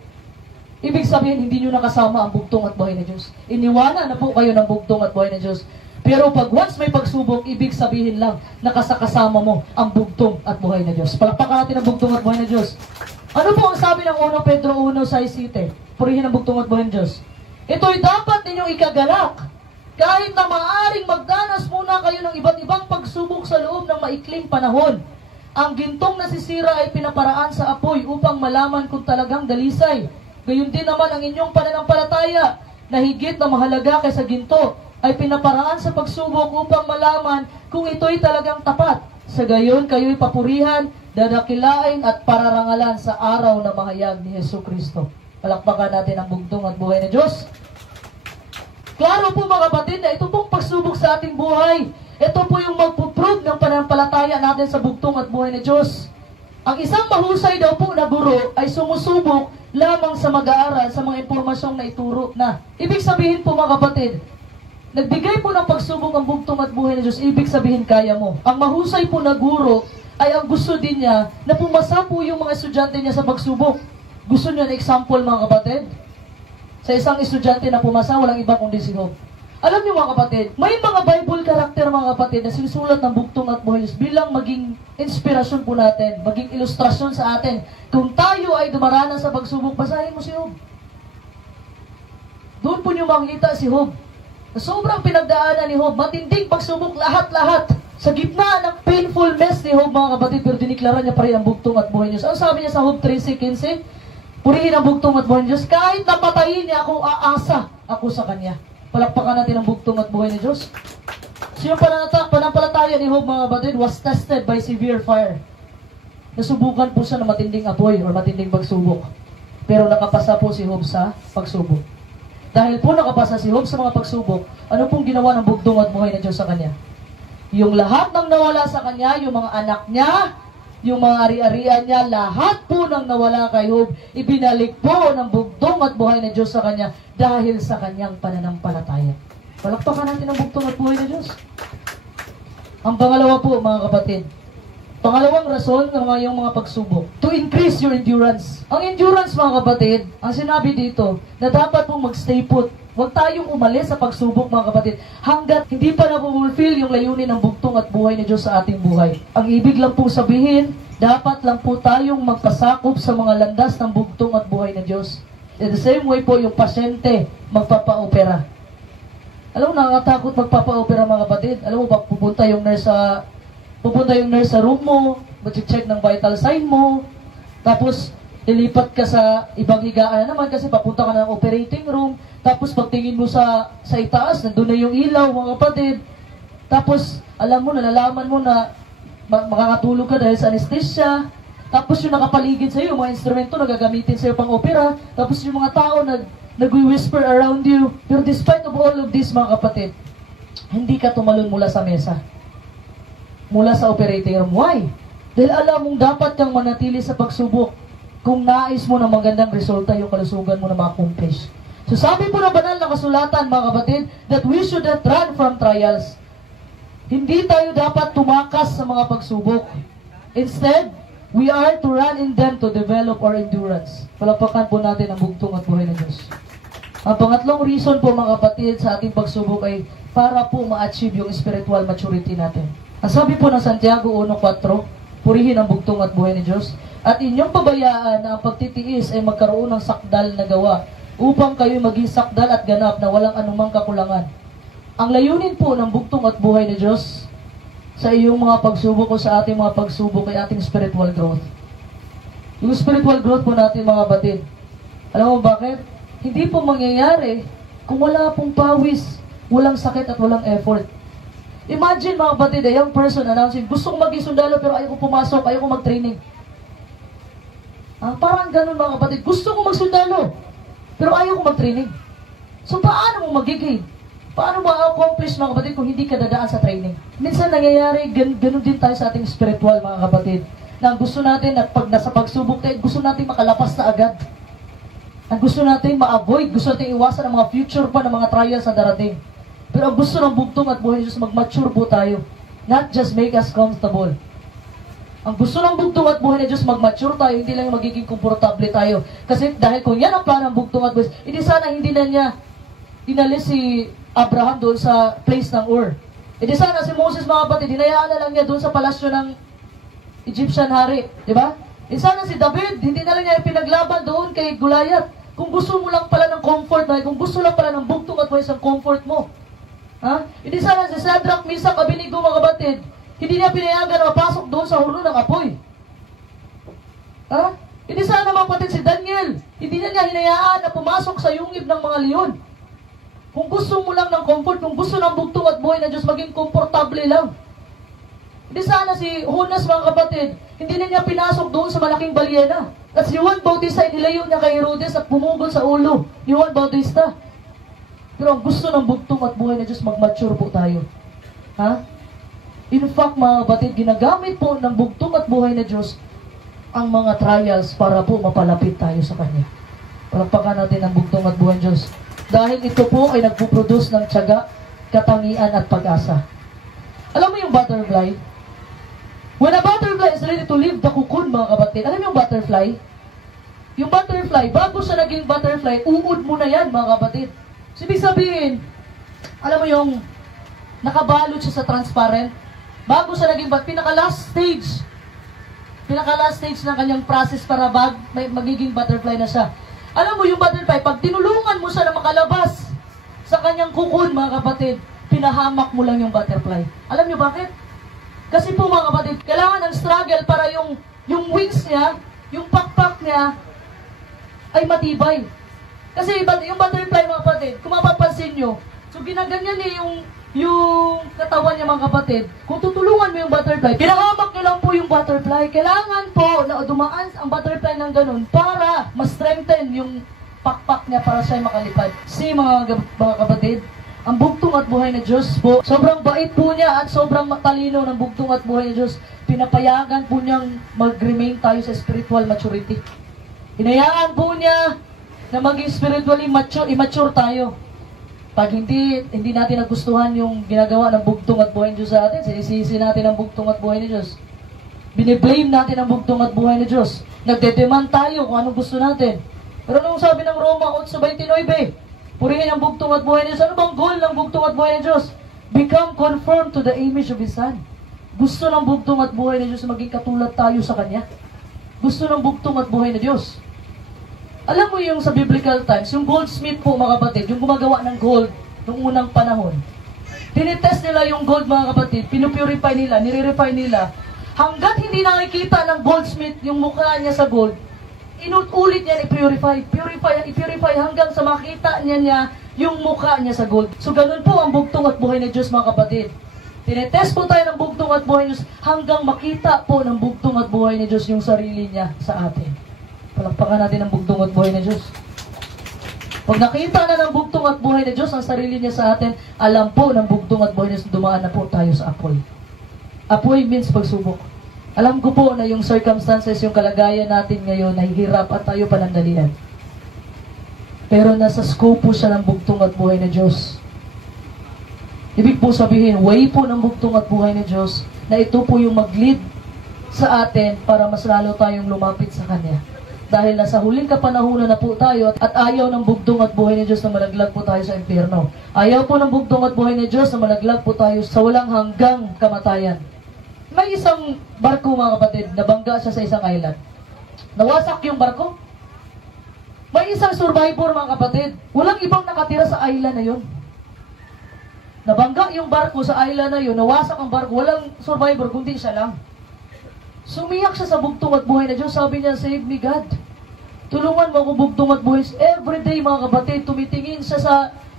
Ibig sabihin, hindi nyo nakasama ang bugtong at buhay na Diyos. Iniwanan na po kayo ng bugtong at buhay na Diyos. Pero pag once may pagsubok, ibig sabihin lang, nakasakasama mo ang bugtong at buhay na Diyos. Palakpakan natin ang bugtong at buhay na Diyos. Ano po ang sabi ng 1 Pedro 1:6? Purihin ang bugtong at buhay na Diyos. Ito'y dapat ninyong ikagalak. Kahit na maaring magdanas muna kayo ng iba't ibang pagsubok sa loob ng maikling panahon. Ang gintong nasisira ay pinaparaan sa apoy upang malaman kung talagang dalisay. Gayon din naman ang inyong pananampalataya na higit na mahalaga kaysa ginto ay pinaparaan sa pagsubok upang malaman kung ito'y talagang tapat. Sa gayon, kayo'y papurihan, dadakilain at pararangalan sa araw na mahayag ni Jesucristo. Palakpakan natin ang bugtong at buhay na Diyos. Klaro po, mga kapatid, na ito pong pagsubok sa ating buhay. Ito po yung magpuprove ng pananampalataya natin sa bugtong at buhay na Diyos. Ang isang mahusay daw po na guro ay sumusubok lamang sa mag-aaral sa mga impormasyong na ituro na. Ibig sabihin po, mga kapatid, nagbigay po ng pagsubok ang bugtong at buhay na Diyos, ibig sabihin kaya mo. Ang mahusay po na guro ay ang gusto din niya na pumasa po yung mga estudyante niya sa pagsubok. Gusto niyo ng example, mga kapatid? Sa isang estudyante na pumasa, walang iba kundi si Job. Alam niyo, mga kapatid, may mga Bible character, mga kapatid, na sinusulat ng bugtong at buhay bilang maging inspirasyon po natin, maging ilustrasyon sa atin. Kung tayo ay dumaranas sa pagsubok, basahin mo si Job. Doon po niyo makikita si Job. Sobrang pinagdaanan ni Job, matinding pagsubok lahat-lahat. Sa gitna ng painful mess ni Job, mga kapatid, pero diniklara niya pa rin ang bugtong at buhay niya. Ano sabi niya sa Job 3:15? Purihin ang bugtong at buhay ni Diyos. Kahit napatayin niya ako, aasa ako sa Kanya. Palakpakan natin ang bugtong at buhay ni Diyos. So yung panampalataya ni Job, mga kapatid, was tested by severe fire. Nasubukan po siya ng matinding apoy or matinding pagsubok. Pero nakapasa po si Job sa pagsubok. Dahil po nakapasa si Job sa mga pagsubok, ano pong ginawa ng bugtong at buhay ni Diyos sa Kanya? Yung lahat ng nawala sa Kanya, yung mga anak niya, yung mga ari-arian niya, lahat po nang nawala kay Job, ibinalik po ng bugtong at buhay na Diyos sa kanya dahil sa kanyang pananampalataya. Palakpakan natin ang bugtong at buhay na Diyos. Ang pangalawa po, mga kapatid, pangalawang rason ng yung mga pagsubok, to increase your endurance. Ang endurance, mga kapatid, ang sinabi dito, na dapat pong magstay put. Huwag tayong umalis sa pagsubok, mga kapatid, hanggat hindi pa napumulfill yung layunin ng bugtong at buhay ni Diyos sa ating buhay. Ang ibig lang pong sabihin, dapat lang po tayong magpasakop sa mga landas ng bugtong at buhay ni Diyos. In the same way po, yung pasyente magpapa-opera. Alam mo, nakakatakot magpapa-opera, mga kapatid. Alam mo, pupunta yung nurse sa room mo, mag-check ng vital sign mo, tapos ilipat ka sa ibang higaan naman kasi papunta ka ng operating room. Tapos pagtingin mo sa itaas, nandun na yung ilaw, mga kapatid. Tapos, alam mo, nalalaman mo na makakatulog ka dahil sa anesthesia. Tapos yung nakapaligid sa'yo, yung mga instrumento na gagamitin sa'yo pang opera. Tapos yung mga tao nag-whisper around you. Pero despite of all of this, mga kapatid, hindi ka tumalon mula sa mesa. Mula sa operating room. Why? Dahil alam mong dapat kang manatili sa pagsubok kung nais mo na magandang resulta yung kalusugan mo na ma-accomplish. So sabi po ng banal na kasulatan, mga kapatid, that we should not run from trials. Hindi tayo dapat tumakas sa mga pagsubok. Instead, we are to run in them to develop our endurance. Palakpakan po natin ang bugtong at buhay ng Diyos. Ang pangatlong reason po, mga kapatid, sa ating pagsubok ay para po ma-achieve yung spiritual maturity natin. Ang sabi po ng Santiago 1:4, purihin ang bugtong at buhay ng Diyos, at inyong pabayaan na ang pagtitiis ay magkaroon ng sakdal na gawa, upang kayo maging sakdal at ganap na walang anumang kakulangan. Ang layunin po ng bugtong at buhay ng Diyos sa iyong mga pagsubok o sa ating mga pagsubok ay ating spiritual growth. Yung spiritual growth po natin, mga batid, alam mo bakit? Hindi po mangyayari kung wala pong pawis, walang sakit at walang effort. Imagine, mga batid, a young person announcing, gusto kong maging sundalo pero ayaw ko pumasok, ayaw ko mag-training. Parang ganun, mga kapatid, gusto kong magsundalo pero ayaw ko mag-training. So paano mo magiging? Paano ma-accomplish, mga kapatid, kung hindi ka dadaan sa training? Minsan nangyayari, ganun din tayo sa ating spiritual, mga kapatid. Na gusto natin, na pag nasa pagsubok tayo, gusto natin makalapas na agad. Ang gusto natin ma-avoid, gusto natin iwasan ang mga future pa ng mga trials na darating. Pero ang gusto ng bugtong at buhay ng Diyos, mag-mature po tayo. Not just make us comfortable. Ang gusto ng bugtong at buhay ng Diyos, mag-mature tayo, hindi lang magiging komportable tayo. Kasi dahil kung yan ang plano ng bugtong at buhay, hindi sana hindi na niya inalis si Abraham doon sa place ng Ur. E di sana si Moses, mga kapatid, hinayaan na lang niya doon sa palasyo ng Egyptian hari. Di ba? E sana si David, hindi na lang niya pinaglaban doon kay Goliath. Kung gusto mo lang pala ng comfort, kung gusto lang pala ng bugtong at buhay sa comfort mo. E di sana si Shadrach, Meshach, Abednego, mga kapatid, hindi niya pinayagan na mapasok doon sa horno ng apoy. E di sana, mga kapatid, si Daniel, hindi niya hinayaan na pumasok sa yungib ng mga leon. Kung gusto mo lang ng comfort, kung gusto ng bugtong at buhay ng Diyos, maging komportable lang. Hindi sana si Jonas, mga kapatid, hindi na niya pinasok doon sa malaking balyena. At si Juan Bautista, inilayo niya kay Herodes at pumugol sa ulo ni Juan Bautista. Pero ang gusto ng bugtong at buhay ng Diyos, mag-mature po tayo. In fact, mga kapatid, ginagamit po ng bugtong at buhay ng Diyos ang mga trials para po mapalapit tayo sa Kanya. Palakpakan natin ang bugtong at buhay ng Diyos. Dahil ito po ay nagpuproduce ng tiyaga, katangian at pag-asa. Alam mo yung butterfly? When a butterfly is ready to leave the cocoon, mga kapatid, alam mo yung butterfly? Yung butterfly, bago siya naging butterfly, uod mo na yan, mga kapatid. So, ibig sabihin, alam mo yung nakabalot siya sa transparent, bago siya naging pinaka-last stage ng kanyang process para magiging butterfly na siya. Alam mo yung butterfly, pag tinulungan mo siya na makalabas sa kanyang cocoon, mga kapatid, pinahamak mo lang yung butterfly. Alam niyo bakit? Kasi po, mga kapatid, kailangan ng struggle para yung wings niya, yung pakpak niya, ay matibay. Kasi yung butterfly, mga kapatid, kung mapapansin nyo, so ginaganyan niya yung katawan niya, mga kapatid. Kung tutulungan mo yung butterfly, pinahamak niyo lang po yung butterfly. Kailangan po na dumaan ang butterfly ng ganun para ma-strengthen yung pakpak niya para siya makalipad. Mga kapatid, ang bugtong at buhay na Diyos po, sobrang bait po niya at sobrang matalino ng bugtong at buhay na Diyos. Pinapayagan po niyang mag-remain tayo sa spiritual maturity. Hinayaan po niya na maging spiritually immature tayo. Pag hindi natin nagustuhan yung ginagawa ng bugtong at buhay ng Diyos sa atin, sinisisi natin ang bugtong at buhay ng Diyos. Biniblame natin ang bugtong at buhay ng Diyos. Nagdedemand tayo kung anong gusto natin. Pero nung sabi ng Roma 8:29, purihin ang bugtong at buhay ng Diyos. Ano bang goal ng bugtong at buhay ng Diyos? Become conformed to the image of His Son. Gusto ng bugtong at buhay ng Diyos maging katulad tayo sa Kanya. Gusto ng bugtong at buhay ng Diyos. Alam mo yung sa biblical times, yung goldsmith po, mga kapatid, yung gumagawa ng gold noong unang panahon. Tinitest nila yung gold, mga kapatid, pinupurify nila, nire-refine nila. Hanggat hindi nakikita ng goldsmith yung mukha niya sa gold, inulit niya i-purify hanggang sa makita niya yung mukha niya sa gold. So ganun po ang bugtong at buhay ng Diyos, mga kapatid. Tinetest po tayo ng bugtong at buhay ni Diyos hanggang makita po ng bugtong at buhay ni Diyos yung sarili niya sa atin. Palakpakan natin ang bugtong at buhay ni Diyos. Pag nakita na ng bugtong at buhay ni Diyos ang sarili niya sa atin, alam po ng bugtong at buhay ni Diyos, dumaan na po tayo sa apoy. Apoy means pagsubok. Alam ko po na yung circumstances, yung kalagayan natin ngayon, nahihirap at tayo panandalian. Pero nasa scope po siya ng bugtong at buhay ni Diyos. Ibig po sabihin, way po ng bugtong at buhay ni Diyos na ito po yung mag-lead sa atin para mas lalo tayong lumapit sa Kanya. Dahil nasa huling kapanahunan na po tayo at ayaw ng bugtong at buhay ni Diyos na malaglag po tayo sa impyerno. Ayaw po ng bugtong at buhay ni Diyos na malaglag po tayo sa walang hanggang kamatayan. May isang barko mga kapatid, nabangga siya sa isang island. Nawasak yung barko. May isang survivor mga kapatid, walang ibang nakatira sa island na yun. Nabangga yung barko sa island na yun, nawasak ang barko, walang survivor, kundi siya lang. Sumiyak siya sa bugtong at buhay na Diyos. Sabi niya, save me God. Tulungan mo ako bugtong at buhay. Every day mga kapatid, tumitingin siya sa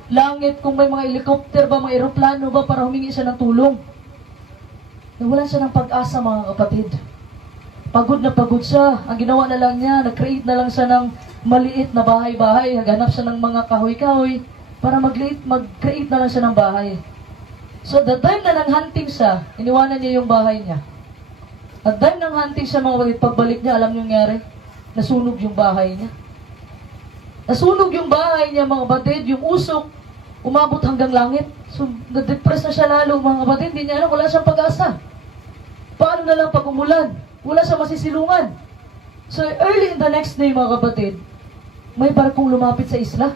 langit kung may mga helicopter ba, mga eroplano ba para humingi siya ng tulong. Nawalan siya ng pag-asa mga kapatid. Pagod na pagod siya. Ang ginawa na lang niya, nag-create na lang siya ng maliit na bahay-bahay. Naghanap siya ng mga kahoy-kahoy para mag-create na lang siya ng bahay. So the time na nang-hunting siya, iniwanan niya yung bahay niya. At dahil nang hunting siya mga kapatid, pagbalik niya, alam niyo nangyari? Nasunog yung bahay niya. Nasunog yung bahay niya mga kapatid, yung usok, umabot hanggang langit. So, na-depress na siya lalo mga kapatid, hindi niya alam, wala siyang pag-asa. Paano na lang pag umulan? Wala siyang masisilungan. So, early in the next day mga kapatid, may barkong lumapit sa isla,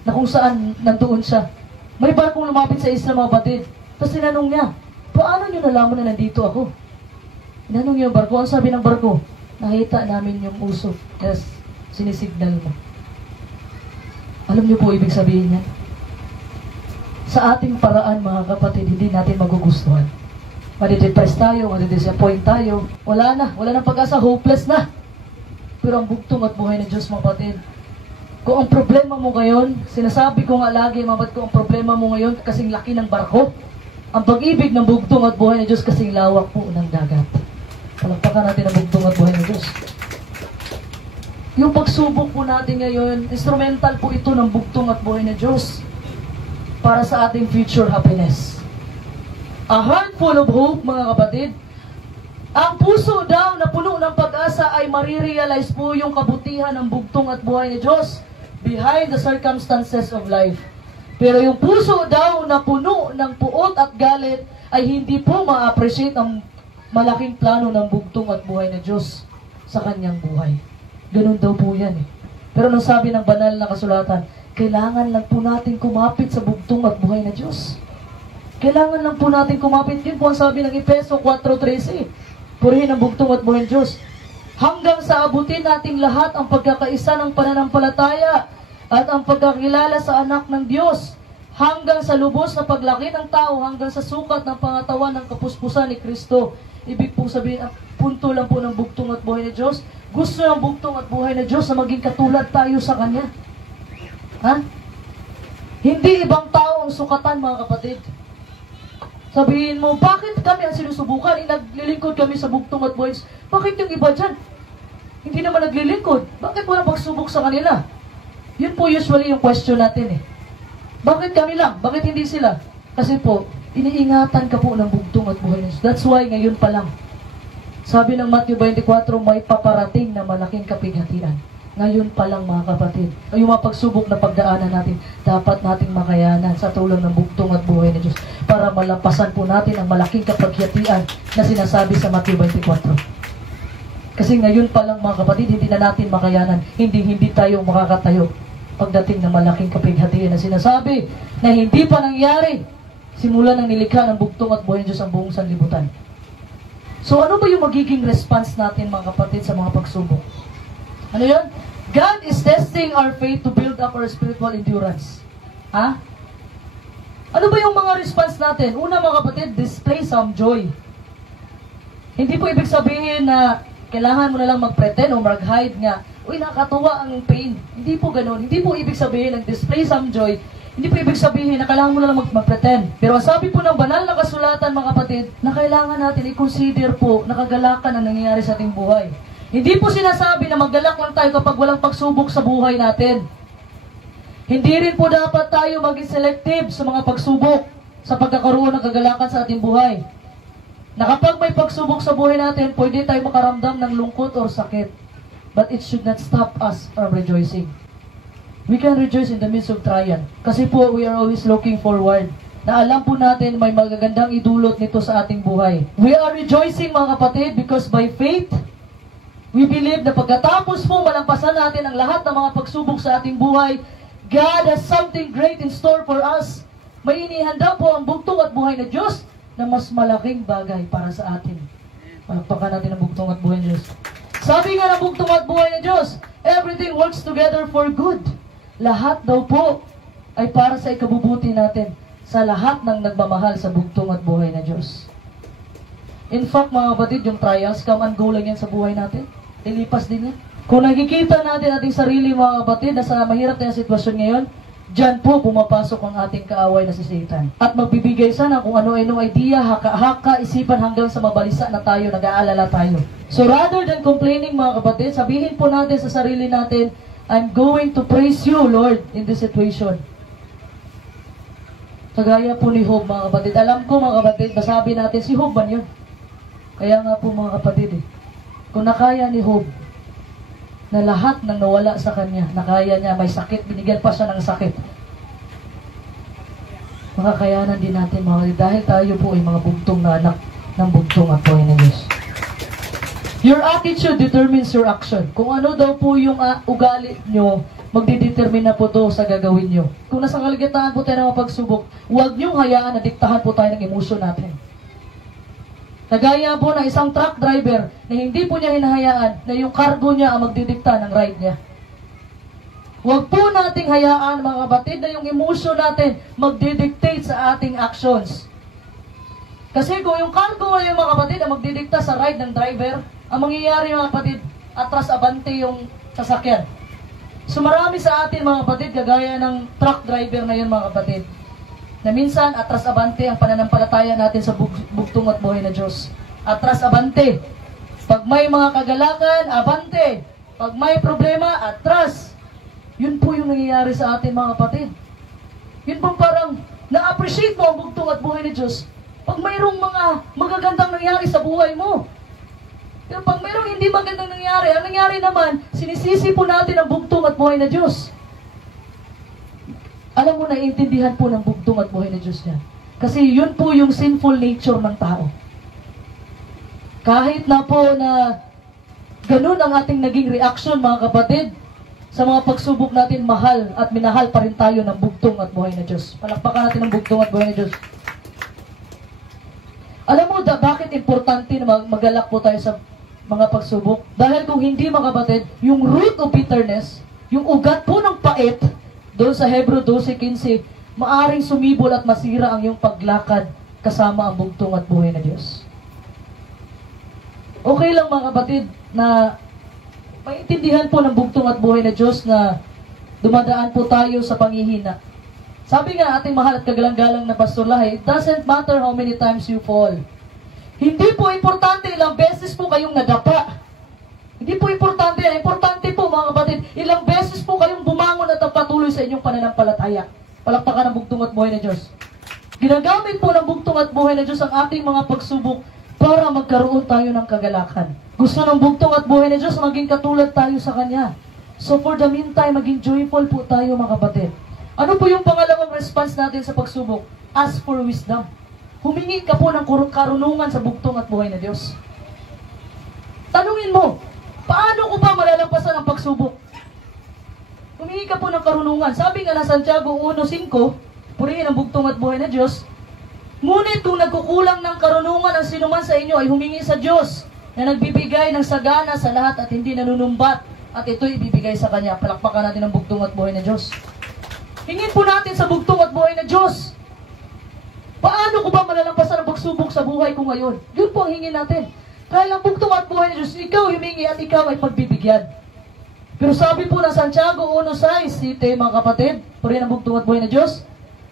na kung saan nandoon siya. May barkong lumapit sa isla mga kapatid. Tapos tinanong niya, paano niyo nalaman na nandito ako? Tinanong yung barko, ang sabi ng barko, nakita namin yung usok. Yes, sinisignal mo. Alam niyo po ibig sabihin niya? Sa ating paraan mga kapatid, hindi natin magugustuhan. Madidepress tayo, madidisappoint tayo. Wala na pag-asa, hopeless na. Pero ang bugtong at buhay ng Diyos mga kapatid, kung ang problema mo ngayon, sinasabi ko nga lagi mga kapatid, kung ang problema mo ngayon, kasing laki ng barko, ang pag-ibig ng bugtong at buhay ng Diyos, kasing lawak po ng dagat. Palakpakan natin ang bugtong at buhay ng Diyos. Yung pagsubok po natin ngayon, instrumental po ito ng bugtong at buhay ng Diyos para sa ating future happiness. A heart full of hope, mga kapatid. Ang puso daw na puno ng pag-asa ay marirealize po yung kabutihan ng bugtong at buhay ni Diyos behind the circumstances of life. Pero yung puso daw na puno ng puot at galit ay hindi po ma-appreciate ang malaking plano ng bugtong at buhay na Diyos sa kanyang buhay. Ganun daw po yan eh. Pero nang sabi ng banal na kasulatan, kailangan lang po natin kumapit sa bugtong at buhay na Diyos. Kailangan lang po natin kumapit. Yun po ang sabi ng Efeso 4:13. Purihin ang bugtong at buhay ng Diyos. Hanggang sa abutin nating lahat ang pagkakaisa ng pananampalataya at ang pagkakilala sa anak ng Diyos. Hanggang sa lubos na paglaki ng tao, hanggang sa sukat ng pangatawan ng kapuspusan ni Kristo. Ibig pong sabihin, ang punto lang po ng bugtong at buhay ni Diyos. Gusto ng bugtong at buhay na Diyos na maging katulad tayo sa Kanya. Ha? Hindi ibang tao ang sukatan mga kapatid. Sabihin mo, bakit kami ang sinusubukan? Naglilingkod kami sa bugtong at buhay. Bakit yung iba dyan? Hindi naman naglilingkod. Bakit walang pagsubok sa kanila? Yun po usually yung question natin eh. Bakit kami lang? Bakit hindi sila? Kasi po, iniingatan ka po ng bugtong at buhay ng Diyos. That's why ngayon pa lang, sabi ng Matthew 24, may paparating na malaking kapighatian. Ngayon pa lang mga kapatid, yung mga pagsubok na pagdaanan natin, dapat nating makayanan sa tulong ng bugtong at buhay ng Diyos para malampasan po natin ang malaking kapighatian na sinasabi sa Matthew 24. Kasi ngayon pa lang mga kapatid, hindi na natin makayanan, hindi tayo makakatayo pagdating ng malaking kapighatian na sinasabi na hindi pa nangyari simula ng nilikha ng bugtong at buhay ng Diyos ang buong sanlibutan. So ano ba yung magiging response natin mga kapatid sa mga pagsubok? Ano yun? God is testing our faith to build up our spiritual endurance. Ha? Ano ba yung mga response natin? Una mga kapatid, display some joy. Hindi po ibig sabihin na kailangan mo na lang mag-pretend o mag-hide nga. Uy, nakakatuwa ang pain. Hindi po ganun. Hindi po ibig sabihin ng display some joy. Hindi po ibig sabihin na kailangan mo na lang mag-pretend. Pero ang sabi po ng banal na kasulatan, mga kapatid, na kailangan natin i-consider po na kagalakan ang nangyayari sa ating buhay. Hindi po sinasabi na maggalak lang tayo kapag walang pagsubok sa buhay natin. Hindi rin po dapat tayo maging selective sa mga pagsubok sa pagkakaroon ng kagalakan sa ating buhay. Na kapag may pagsubok sa buhay natin, pwede tayo makaramdam ng lungkot or sakit. But it should not stop us from rejoicing. We can rejoice in the midst of trial. Kasi po, we are always looking forward. Na alam po natin may magagandang idulot nito sa ating buhay. We are rejoicing, mga kapatid, because by faith, we believe na pagkatapos po malampasan natin ang lahat ng mga pagsubok sa ating buhay, God has something great in store for us. May inihanda po ang bugtong at buhay na Diyos na mas malaking bagay para sa atin. Palakpakan natin ang bugtong at buhay na Diyos. Sabi nga ng bugtong at buhay na Diyos, everything works together for good. Lahat daw po ay para sa ikabubuti natin sa lahat ng nagmamahal sa bugtong at buhay na Diyos. In fact, mga kapatid, yung trials, come and go lang yan sa buhay natin. Lilipas din yan. Kung nakikita natin ating sarili, mga kapatid, na sa mahirap na sitwasyon ngayon, diyan po pumapasok ang ating kaaway na si Satan. At magbibigay sana kung ano-anong idea, haka-haka, isipan hanggang sa mabalisa na tayo, nag-aalala tayo. So rather than complaining, mga kapatid, sabihin po natin sa sarili natin, I'm going to praise you, Lord, in this situation. Kagaya po ni Job, mga kapatid. Alam ko, mga kapatid, masabi natin, si Job man yun. Kaya nga po, mga kapatid, kung nakaya ni Job, na lahat ng nawala sa kanya, nakaya niya, may sakit, binigyan pa siya ng sakit. Makakayanan din natin, mga kapatid, dahil tayo po ay mga bugtong na anak ng bugtong at buhay ng Diyos. Your attitude determines your action. Kung ano daw po yung ugali nyo, magdidetermine na po to sa gagawin nyo. Kung nasa kalagitnaan po tayo ng pagsubok, huwag nyo hayaan na diktahan po tayo ng emosyon natin. Kagaya po na isang truck driver na hindi po niya hinahayaan na yung cargo niya ang magdidikta ng ride niya. Huwag po nating hayaan, mga kapatid, na yung emosyon natin magdidictate sa ating actions. Kasi kung yung cargo ay yung mga kapatid na magdidikta sa ride ng driver, ang mangyayari, mga kapatid, atras abante yung sasakyan. So marami sa atin, mga kapatid, kagaya ng truck driver na yun, mga kapatid, na minsan atras abante ang pananampalataya natin sa bugtong at buhay na Diyos. Atras abante. Pag may mga kagalakan, abante. Pag may problema, atras. Yun po yung nangyayari sa atin, mga kapatid. Yun po parang na-appreciate mo ang bugtong at buhay ni Diyos pag mayroong mga magagandang nangyari sa buhay mo. Pero pag mayroong hindi magandang nangyari, ang nangyari naman, sinisisi po natin ang bugtong at buhay na Diyos. Alam mo, naiintindihan po ng bugtong at buhay na Diyos niya. Kasi yun po yung sinful nature ng tao. Kahit na po na ganun ang ating naging reaction, mga kapatid, sa mga pagsubok natin, mahal at minahal pa rin tayo ng bugtong at buhay na Diyos. Palakpakan natin ng bugtong at buhay na Diyos. Alam mo, bakit importante na magalak po tayo sa mga pagsubok? Dahil kung hindi, mga kapatid, yung root of bitterness, yung ugat po ng pait, doon sa Hebrew 12:15, maaring sumibol at masira ang iyong paglakad kasama ang bugtong at buhay na Diyos. Okay lang, mga kapatid, na maintindihan po ng bugtong at buhay na Diyos na dumadaan po tayo sa panghihina. Sabi nga ating mahal at kagalang-galang na Pastor Lahi, it doesn't matter how many times you fall. Hindi po importante ilang beses po kayong nadapa. Hindi po importante yan. Importante po, mga kapatid, ilang beses po kayong bumangon at patuloy sa inyong pananampalataya. Palakpakan ng bugtong at buhay na Diyos. Ginagamit po ng bugtong at buhay na Diyos ang ating mga pagsubok para magkaroon tayo ng kagalakan. Gusto ng bugtong at buhay na Diyos maging katulad tayo sa Kanya. So for the meantime, maging joyful po tayo, mga kapatid. Ano po yung pangalawang response natin sa pagsubok? Ask for wisdom. Humingi ka po ng karunungan sa bugtong at buhay na Diyos. Tanungin mo, paano ko ba malalampasan ang pagsubok? Humingi ka po ng karunungan. Sabi nga na Santiago 1:5, purihin ang bugtong at buhay na Diyos. Ngunit kung nagkukulang ng karunungan ang sinuman sa inyo, ay humingi sa Diyos na nagbibigay ng sagana sa lahat at hindi nanunumbat, at ito'y ibibigay sa Kanya. Palakpakan natin ang bugtong at buhay na Diyos. Hingin po natin sa bugtong at buhay na Diyos. Paano ko ba malalampasan ang pagsubok sa buhay ko ngayon? Yun po ang hingin natin. Dahil ang bugtong at buhay na Diyos, ikaw humingi at ikaw ay pagbibigyan. Pero sabi po ng Santiago 1:6, mga kapatid, purihin ang bugtong at buhay na Diyos,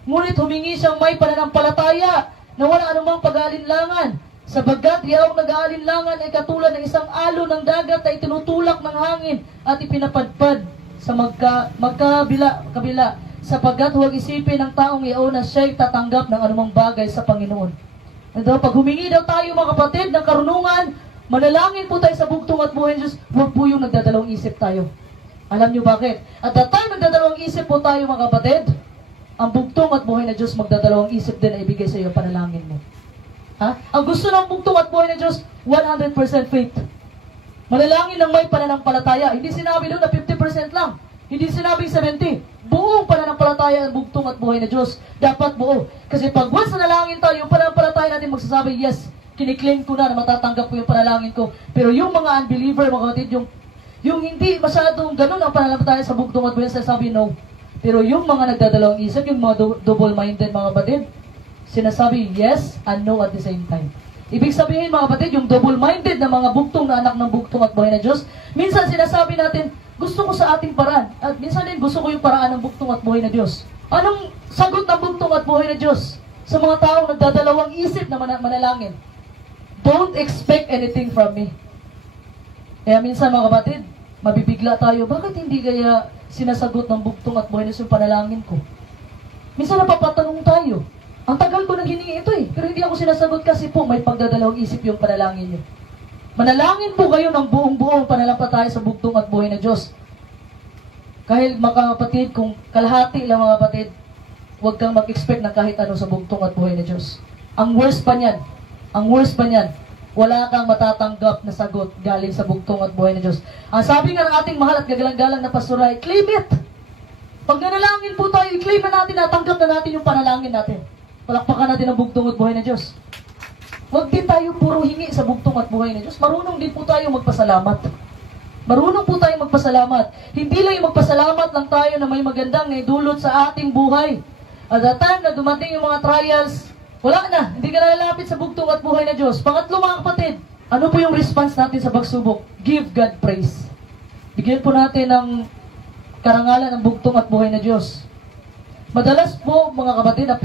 Ngunit humingi siyang may pananampalataya na wala anumang pag-aalinlangan. Sabagkat yaong nag-aalinlangan ay katulad ng isang alo ng dagat na itinutulak ng hangin at ipinapadpad sa kabila. Sapagkat huwag isipin ng taong iyon na siya'y tatanggap ng anumang bagay sa Panginoon. Pag humingi daw tayo mga kapatid ng karunungan, manalangin po tayo sa bugtong at buhay ng Diyos, huwag po yung nagdadalawang isip tayo. Alam niyo bakit? At the time nagdadalawang isip po tayo mga kapatid, ang bugtong at buhay na Diyos magdadalawang isip din na ibigay sa iyo panalangin mo. Ang gusto ng bugtong at buhay na Diyos, 100% faith. Manalangin ng may pananampalataya. Hindi sinabi doon na 50% lang. Hindi sinabing 70. Buong pananampalataya ang bugtong at buhay na Diyos. Dapat buo. Kasi pag once nanalangin tayo, yung pananampalataya natin magsasabi, yes, kiniklaim ko na matatanggap ko yung panalangin ko. Pero yung mga unbeliever, mga kapatid, yung hindi masyadong ganun ang pananampalataya sa bugtong at buhay na sabi no. Pero yung mga nagdadalawang isip, yung mga double-minded mga kapatid, sinasabi yes and no at the same time. Ibig sabihin mga kapatid, yung double-minded na mga bugtong na anak ng bugtong at buhay na Diyos, minsan sinasabi natin, gusto ko sa ating paraan. At minsan din gusto ko yung paraan ng bugtong at buhay na Diyos. Anong sagot ng bugtong at buhay na Diyos sa mga taong nagdadalawang isip na manalangin? Don't expect anything from me. Kaya minsan mga kapatid, mabibigla tayo, bakit hindi kaya sinasagot ng bugtong at buhay na Diyos yung panalangin ko? Minsan napapatanong tayo, ang tagal ko nang hiningi ito pero hindi ako sinasagot kasi po may pagdadalawang isip yung panalangin niyo. Manalangin po kayo ng buong-buong pananampalataya sa bugtong at buhay na Diyos. Kahit mga kapatid, kung kalahati lang mga kapatid, huwag kang mag-expect na kahit ano sa bugtong at buhay na Diyos. Ang worst pa niyan, wala kang matatanggap na sagot galing sa bugtong at buhay na Diyos. Ang sabi nga ng ating mahal at gagalang-galang na pastor ay, claim it! Pag nanalangin po tayo, i-claim na natin, natanggap na natin yung panalangin natin. Palakpakan natin ang bugtong at buhay na Diyos. Huwag din tayo puro hingi sa bugtong at buhay na Diyos. Marunong din po tayo magpasalamat. Marunong po tayo magpasalamat. Hindi lang yung magpasalamat lang tayo na may magandang naidulot sa ating buhay. At the time na dumating yung mga trials, wala na. Hindi ka nalalapit sa bugtong at buhay na Diyos. Pangatlo mga kapatid, ano po yung response natin sa pagsubok? Give God praise. Bigyan po natin ng karangalan ng bugtong at buhay na Diyos. Madalas po, mga kapatid, ang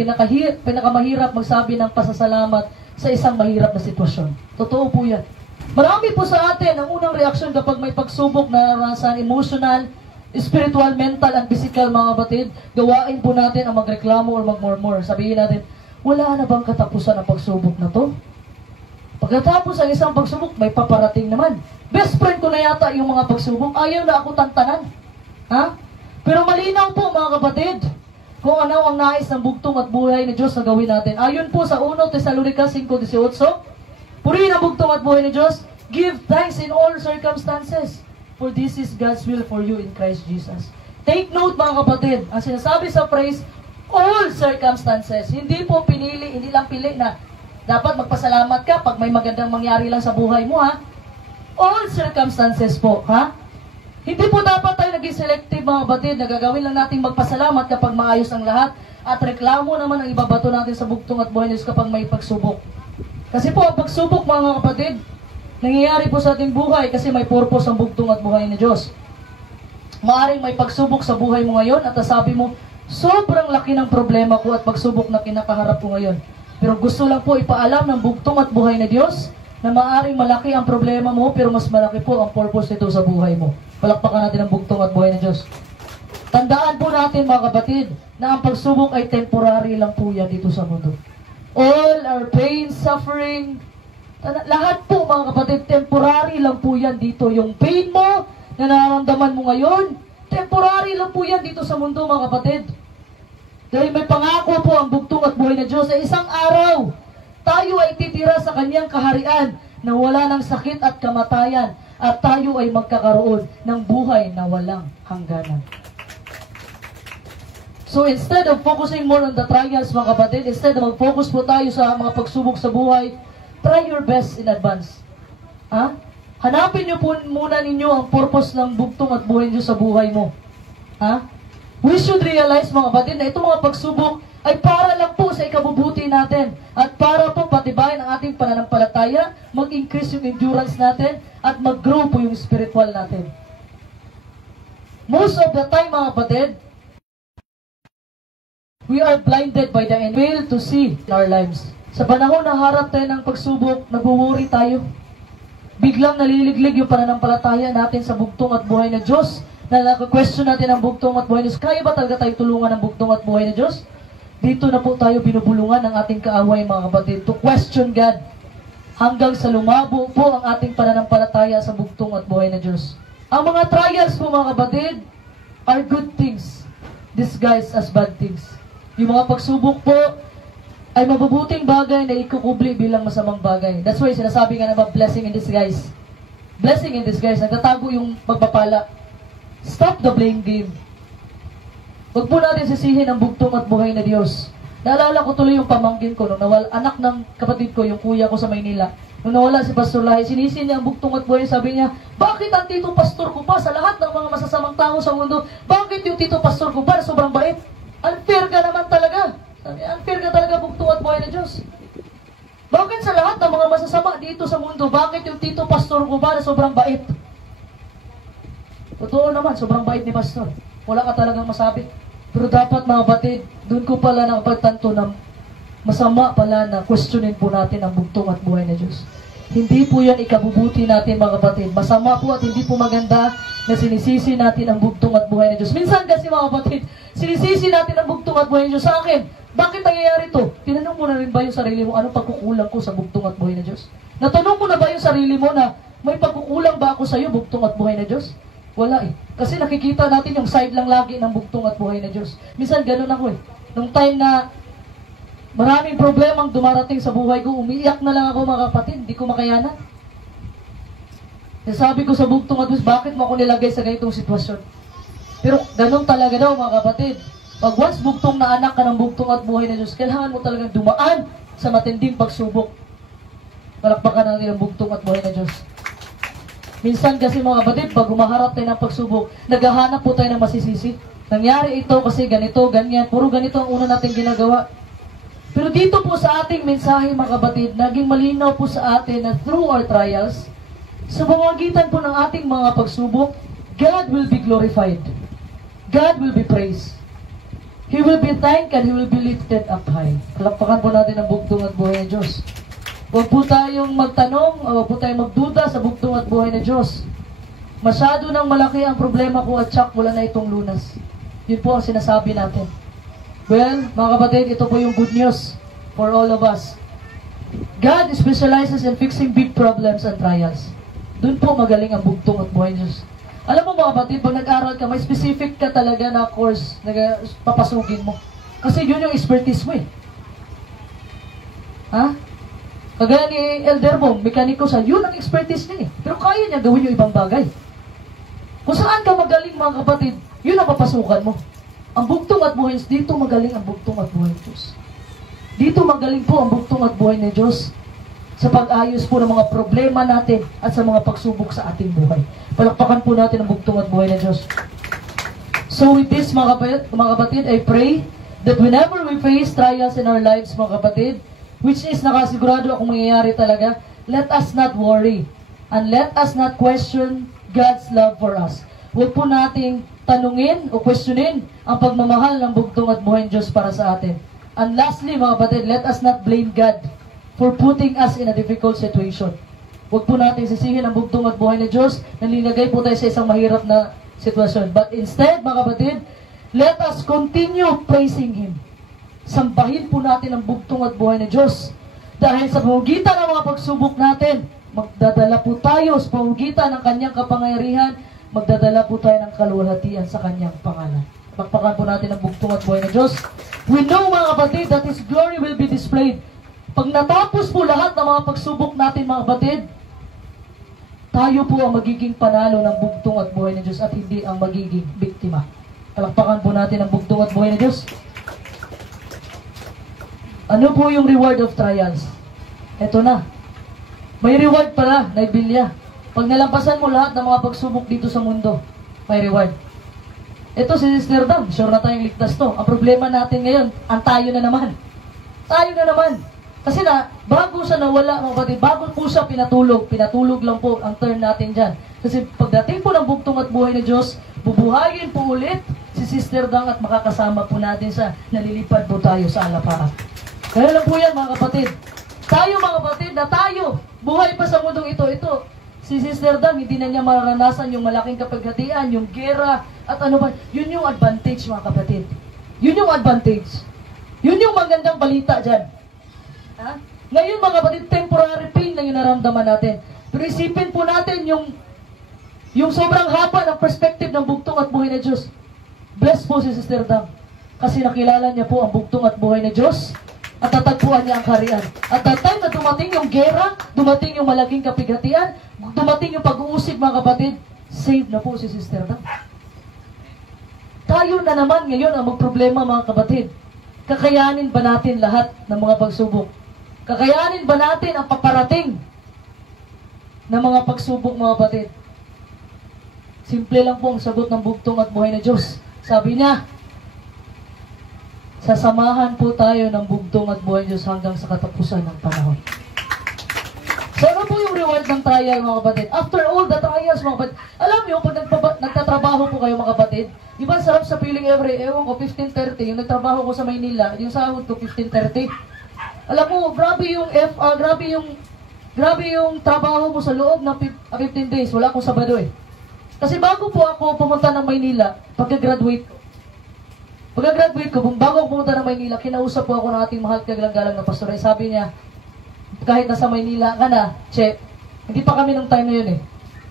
pinakamahirap magsabi ng pasasalamat sa isang mahirap na sitwasyon. Totoo po yan. Marami po sa atin ang unang reaksyon kapag may pagsubok na naranasan, emotional, spiritual, mental, and physical, mga kapatid, gawain po natin ang magreklamo o magmurmur. Sabihin natin, wala na bang katapusan ang pagsubok na to? Pagkatapos ang isang pagsubok, may paparating naman. Best friend ko na yata yung mga pagsubok, ayaw na ako tantanan. Pero malinaw po, mga kapatid, kung ano ang nais ng bugtong at buhay na Diyos na gawin natin. Ayon po sa 1 Thessalonians 5:18, purihin ang bugtong at buhay na Diyos, give thanks in all circumstances, for this is God's will for you in Christ Jesus. Take note mga kapatid, ang sinasabi sa praise, all circumstances. Hindi po pinili, hindi lang pili na dapat magpasalamat ka pag may magandang mangyari lang sa buhay mo All circumstances po, Hindi po dapat tayo naging selective mga kapatid na gagawin lang natin magpasalamat kapag maayos ang lahat at reklamo naman ang ibabato natin sa bugtong at buhay na Diyos kapag may pagsubok. Kasi po ang pagsubok mga kapatid, nangyayari po sa ating buhay kasi may purpose ang bugtong at buhay na Diyos. Maaring may pagsubok sa buhay mo ngayon at sabi mo, sobrang laki ng problema ko at pagsubok na kinakaharap ko ngayon. Pero gusto lang po ipaalam ng bugtong at buhay na Diyos na maaring malaki ang problema mo pero mas malaki po ang purpose nito sa buhay mo. Palakpakan natin ang bugtong at buhay ng Diyos. Tandaan po natin mga kapatid na ang pagsubok ay temporary lang po yan dito sa mundo. All our pain, suffering, lahat po mga kapatid, temporary lang po yan dito. Yung pain mo na nararamdaman mo ngayon, temporary lang po yan dito sa mundo mga kapatid. Dahil may pangako po ang bugtong at buhay ng Diyos sa isang araw, tayo ay titira sa kanyang kaharian na wala ng sakit at kamatayan at tayo ay magkakaroon ng buhay na walang hangganan. So instead of focusing more on the trials mga kapatid, instead na mag-focus po tayo sa mga pagsubok sa buhay, try your best in advance. Hanapin niyo po muna ninyo ang purpose ng bugtong at buhay niyo sa buhay mo. We should realize mga kapatid na itong mga pagsubok ay para lang po sa ikabubuti natin at para po patibayin ang ating pananampalataya, mag-increase yung endurance natin at mag-grow po yung spiritual natin. Most of the time mga kapatid, we are blinded by the enemy, fail to see in our lives. Sa panahon na harap tayo ng pagsubok, nagwo-worry tayo. Biglang naliliglig yung pananampalataya natin sa bugtong at buhay na Diyos. Na naka-question natin ang bugtong at buhay na Diyos. Kaya ba talaga tayo tulungan ng bugtong at buhay na Diyos? Dito na po tayo binubulungan ng ating kaaway, mga kapatid, to question God. Hanggang sa lumabo po ang ating pananampalataya sa bugtong at buhay na Diyos. Ang mga trials po, mga kapatid, are good things disguised as bad things. Yung mga pagsubok po ay mabubuting bagay na ikukubli bilang masamang bagay. That's why sinasabi nga naman, blessing in disguise. Blessing in disguise. Nagtatago yung pagpapala. Stop the blame game. Huwag po natin sisihin ang bugtong at buhay na Diyos. Naalala ko tuloy yung pamangkin ko, nung nawala, anak ng kapatid ko, yung kuya ko sa Maynila. Nung nawala si Pastor Lahi, sinisi niya ang bugtong at buhay. Sabi niya, bakit ang tito pastor ko pa sa lahat ng mga masasamang tao sa mundo? Bakit yung tito pastor ko pa sobrang bait? Unfair ka naman talaga. Sabi, unfair ka talaga, bugtong at buhay na Diyos. Bakit sa lahat ng mga masasama dito sa mundo, bakit yung tito pastor ko ba na sobrang bait? Totoo naman, sobrang bait ni pastor. Wala ka talagang masabi. Pero dapat, mga batid, doon ko pala nakapagtanto na masama pala na questionin po natin ang bugtong at buhay na Diyos. Hindi po yan ikabubuti natin, mga kapatid. Masama po at hindi po maganda na sinisisi natin ang bugtong at buhay na Diyos. Minsan kasi, mga kapatid, sinisisi natin ang bugtong at buhay na Diyos. Sa akin, bakit nangyayari ito? Tinanong mo na rin ba yung sarili mo, anong pagkukulang ko sa bugtong at buhay na Diyos? Natanong mo na ba yung sarili mo na may pagkukulang ba ako sa iyo, bugtong at buhay na Diyos? Wala eh. Kasi nakikita natin yung side lang lagi ng bugtong at buhay na Diyos. Minsan ganun ako eh. Nung time na maraming problemang dumarating sa buhay ko, umiiyak na lang ako, mga kapatid, hindi ko makayanan. Sabi ko sa bugtong at Diyos, bakit mo ako nilagay sa ganitong sitwasyon? Pero ganun talaga daw, mga kapatid. Pag once bugtong na anak ka ng bugtong at buhay na Diyos, kailangan mo talagang dumaan sa matinding pagsubok. Palakpakan natin ang bugtong at buhay na Diyos. Minsan kasi, mga kapatid, pag humaharap tayo ng pagsubok, naghahanap po tayo ng masisisi. Nangyari ito kasi ganito, ganyan, puro ganito ang una natin ginagawa. Pero dito po sa ating mensahe, mga kapatid, naging malinaw po sa atin na through our trials, sa pamamagitan po ng ating mga pagsubok, God will be glorified. God will be praised. He will be thanked and He will be lifted up high. Palakpakan po natin ang bugtong at buhay ng Diyos. Huwag po tayong magtanong, huwag po tayong magduda sa bugtong at buhay ng Diyos. Masyado nang malaki ang problema ko at tsak wala na itong lunas. Yun po ang sinasabi natin. Well, mga kapatid, ito po yung good news for all of us. God specializes in fixing big problems and trials. Doon po magaling ang bugtong at buhay ng Diyos. Alam mo, mga kapatid, pag nag-aral ka, may specific ka talaga na course na papasugin mo. Kasi yun yung expertise mo eh. Ha? Kagaya ni Elder Bong, mekaniko siya, yun ang expertise niya eh. Pero kaya niya gawin yung ibang bagay. Kung saan ka magaling, mga kapatid, yun ang papasukan mo. Ang bugtong at buhay, dito magaling ang bugtong at buhay ng Diyos. Dito magaling po ang bugtong at buhay ng Diyos sa pag-ayos po ng mga problema natin at sa mga pagsubok sa ating buhay. Palakpakan po natin ang bugtong at buhay ng Diyos. So with this, mga kapatid, I pray that whenever we face trials in our lives, mga kapatid, which is nakasigurado akong mangyayari talaga, let us not worry and let us not question God's love for us. Huwag po nating tanungin o questionin ang pagmamahal ng bugtong at buhay ng Diyos para sa atin. And lastly, mga kapatid, let us not blame God for putting us in a difficult situation. Huwag po natin sisihin ang bugtong at buhay ng Diyos na nilagay po tayo sa isang mahirap na sitwasyon. But instead, mga kapatid, let us continue praising Him. Sambahin po natin ang bugtong at buhay ng Diyos. Dahil sa pamamagitan ng mga pagsubok natin, magdadala po tayo sa pamamagitan ng Kanyang kapangyarihan, magdadala po tayo ng kaluwalhatian sa Kanyang pangalan. Pakpakan po natin ang bugtong at buhay ng Diyos. We know, mga kapatid, that His glory will be displayed. Pag natapos po lahat ng mga pagsubok natin, mga kapatid, tayo po ang magiging panalo ng bugtong at buhay ng Diyos at hindi ang magiging biktima. Palakpakan po natin ang bugtong at buhay ng Diyos. Ano po yung reward of trials? Ito na. May reward pala, naibilya. Pag nalampasan mo lahat ng mga pagsubok dito sa mundo, may reward. Ito si Sister Dam, sure na tayong ligtas to. Ang problema natin ngayon, ang tayo na naman. Tayo na naman. Kasi na, bago siya nawala, mga kapatid, bago po siya pinatulog lang po ang turn natin dyan. Kasi pagdating po ng bugtong at buhay na Diyos, bubuhayin po ulit, si Sister Dang at makakasama po natin sa nalilipad po tayo sa alapaap. Kaya lang po yan mga kapatid. Tayo mga kapatid na tayo, buhay pa sa mundong ito, si Sister Dang, hindi na niya mararanasan yung malaking kapighatian, yung gera, at ano ba, yun yung advantage mga kapatid. Yun yung advantage. Yun yung magandang balita dyan. Ha? Ngayon mga kapatid, temporary pain na yung naramdaman natin. Pero isipin po natin yung sobrang haba ng perspective ng bugtong at buhay na Diyos. Bless po si Sister Dang. Kasi nakilala niya po ang bugtong at buhay na Diyos. At tatagpuan niya ang kaharian. At that time na dumating yung gera, dumating yung malaking kapighatian, dumating yung pag-uusig mga kapatid, saved na po si Sister Dang. Tayo na naman ngayon ang magproblema mga kapatid. Kakayanin ba natin lahat ng mga pagsubok? Kakayanin ba natin ang paparating ng mga pagsubok mga kapatid? Simple lang po ang sagot ng bugtong at buhay na Diyos. Sabi niya, sasamahan po tayo ng bugtong at buhay Diyos hanggang sa katapusan ng panahon. So ano po yung reward ng trial mga kapatid? After all the trials mga kapatid, alam nyo, pag nagtatrabaho po kayo mga kapatid, di ba sarap sa feeling ewan ko, 15:30, yung nagtrabaho ko sa Maynila, yung sahod ko 15:30. Alam mo, grabe yung trabaho mo sa loob ng 15 days, wala akong Sabado eh. Kasi bago po ako pumunta ng Maynila, pagka-graduate ko, bago ako pumunta ng Maynila, kinausap po ako ng ating mahal kagalang-galang na pastor. Ay sabi niya, kahit nasa Maynila ka na, Che, hindi pa kami nung time na yun eh.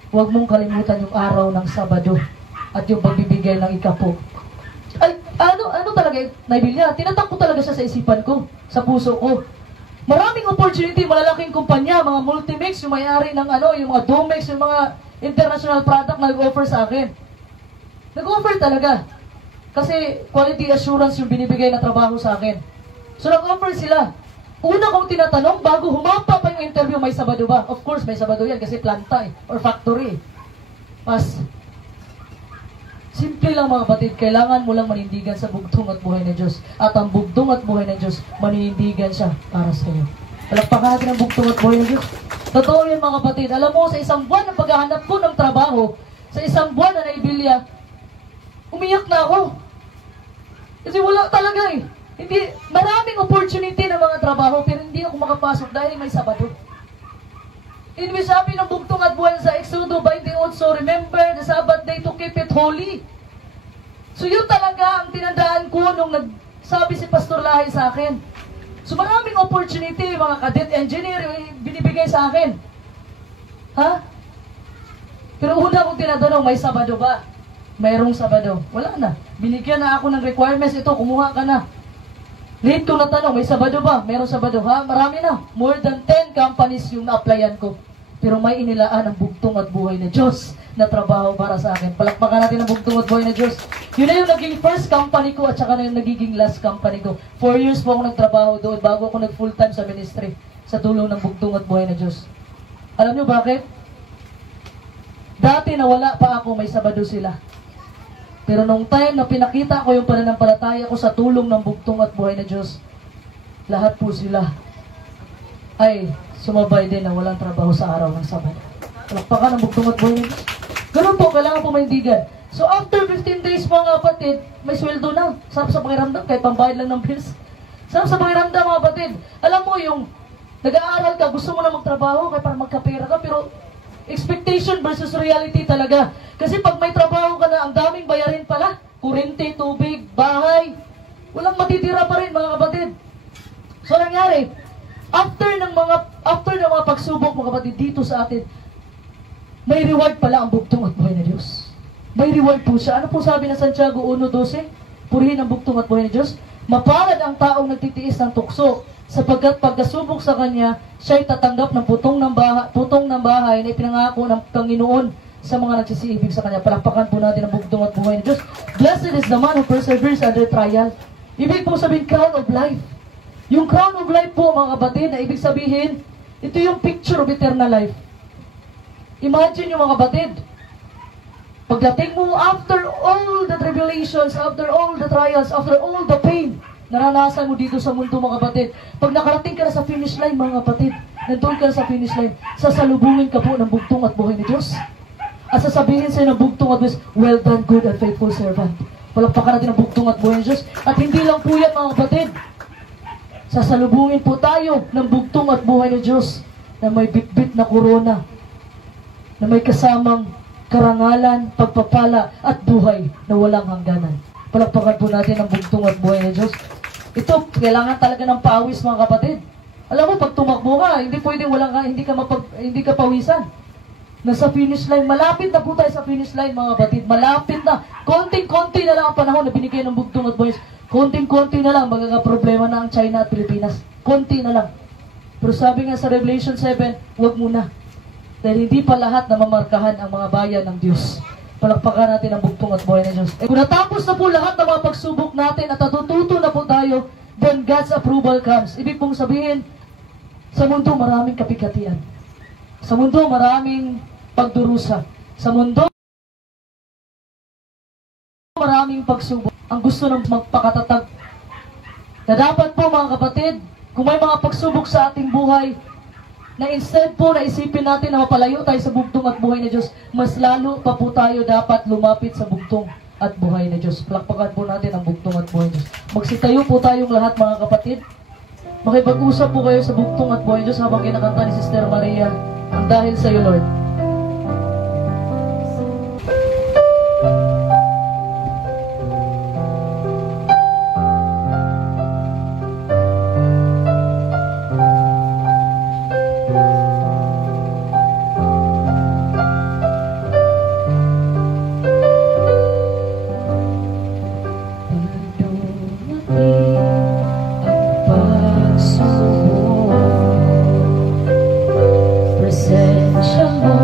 Huwag mong kalimutan yung araw ng Sabado at yung pagbibigay ng ikapo. Ay, ano talaga, naibilya, tinatak ko talaga siya sa isipan ko, sa puso ko. Maraming opportunity, malalaking kumpanya, mga Multimix, yung may-ari ng yung mga Domex, yung mga international product na nag-offer sa akin. Nag-offer talaga. Kasi quality assurance yung binibigay na trabaho sa akin. So nag-offer sila. Una kong tinatanong, bago humapa pa yung interview, may Sabado ba? Of course, may Sabado yan kasi planta or factory. Mas, simple lang mga kapatid, kailangan mo lang manindigan sa bugtong at buhay na Diyos. At ang bugtong at buhay na Diyos, maninindigan siya para sa iyo. Palakpakan natin ang bugtong at buhay na Diyos. Totoo yan mga kapatid. Alam mo, sa isang buwan na paghahanap ko ng trabaho, sa isang buwan na naibilya, umiyak na ako. Kasi wala talaga eh. Hindi, maraming opportunity ng mga trabaho, pero hindi ako makapasok dahil may Sabado. Ibig sabi ng bugtong at buhay sa Exodo 28, so remember the Sabbath day to keep it holy. So yun talaga ang tinandaan ko nung nagsabi si Pastor Lahi sa akin. So maraming opportunity, mga cadet engineer, binibigay sa akin. Ha? Pero una kong tinatanong, may Sabado ba? Mayroong Sabado. Wala na. Binigyan na ako ng requirements. Ito, kumuha ka na. Late ko na tanong, may Sabado ba? Mayroong Sabado. Ha? Marami na. More than 10 companies yung na-applyan ko. Pero may inilaan ang bugtong at buhay na Diyos na trabaho para sa akin. Palakpakan natin ang bugtong at buhay na Diyos. Yun na yung naging first company ko at saka na yung nagiging last company ko. 4 years po ako nagtrabaho doon bago ako nag-full-time sa ministry sa tulong ng bugtong at buhay na Diyos. Alam nyo bakit? Dati na wala pa ako, may Sabado sila. Pero nung time na pinakita ko yung pananampalataya ko sa tulong ng bugtong at buhay na Diyos, lahat po sila ay sumabay din na walang trabaho sa araw ng Sabado. Palakpakan ang bugtong at buhay na Diyos. Ganun po, kailangan po maindigan. So after 15 days mga kapatid, may sweldo na. Sarap sa pakiramdam, kahit pambayad lang ng bills. Sarap sa pakiramdam mga kapatid. Alam mo yung nag-aaral ka, gusto mo na magtrabaho kaya para magkapera ka, pero expectation versus reality talaga. Kasi pag may trabaho ka na, ang daming bayarin pala. Kurente, tubig, bahay. Walang matitira pa rin mga kapatid. So nangyari, after ng mga pagsubok mga kapatid dito sa atin, may reward pala ang bugtong at buhay na Diyos. May reward po siya. Ano po sabi ng Santiago 1:12? Purihin ang bugtong at buhay na Diyos. Mapalad ang taong nagtitiis ng tukso, sapagkat pagkasubok sa kanya, siya'y tatanggap ng putong ng bahay na ipinangako ng Panginoon sa mga nagsisiibig sa kanya. Palakpakan po natin ang bugtong at buhay na Diyos. Blessed is the man who perseveres under trial. Ibig po sabihin, crown of life. Yung crown of life po, mga kapatid, na ibig sabihin, ito yung picture of eternal life. Imagine yung mga kapatid, pagdating mo after all the tribulations, after all the trials, after all the pain, naranasan mo dito sa mundo mga kapatid. Pag nakarating ka na sa finish line mga kapatid, nandun ka na sa finish line, sasalubungin ka po ng bugtong at buhay ni Diyos. At sasabihin sa'yo ng bugtong at Diyos, well done, good and faithful servant. Palakpakan natin ang bugtong at buhay ng Diyos. At hindi lang po yan mga kapatid. Sasalubungin po tayo ng bugtong at buhay ng Diyos na may bitbit na korona, na may kasamang karangalan, pagpapala at buhay na walang hangganan. Palakpakan po natin ang bugtong at buhay ng Diyos. Ito, kailangan talaga ng pawis mga kapatid. Alam mo, pag tumakbo ka, hindi pwedeng hindi ka pawisan. Nasa finish line, malapit na po tayo sa finish line mga kapatid. Malapit na. Konting-konti na lang ang panahon na binigay ng bugtong at buhay. Konting-konti na lang, magkakaproblema na ang China at Pilipinas. Konti na lang. Pero sabi nga sa Revelation 7, huwag muna. Dahil hindi pa lahat na mamarkahan ang mga bayan ng Diyos. Palakpakan natin ang bugtong at buhay ng Diyos. Kung natapos na po lahat ng mga pagsubok natin at natututo na po tayo, then God's approval comes. Ibig pong sabihin, sa mundo maraming kapigatian. Sa mundo maraming pagdurusa. Sa mundo maraming pagsubok. Ang gusto ng magpakatatag. Na dapat po mga kapatid, kung may mga pagsubok sa ating buhay, na instead po na isipin natin na mapalayo tayo sa bugtong at buhay na Diyos, mas lalo pa po tayo dapat lumapit sa bugtong at buhay na Diyos. Palakpakan po natin ang bugtong at buhay na Diyos. Magsitayo po tayong lahat mga kapatid. Makipag-usap po kayo sa bugtong at buhay na Diyos habang kinakanta ni Sister Maria, ang dahil sa iyo, Lord. Presensya mo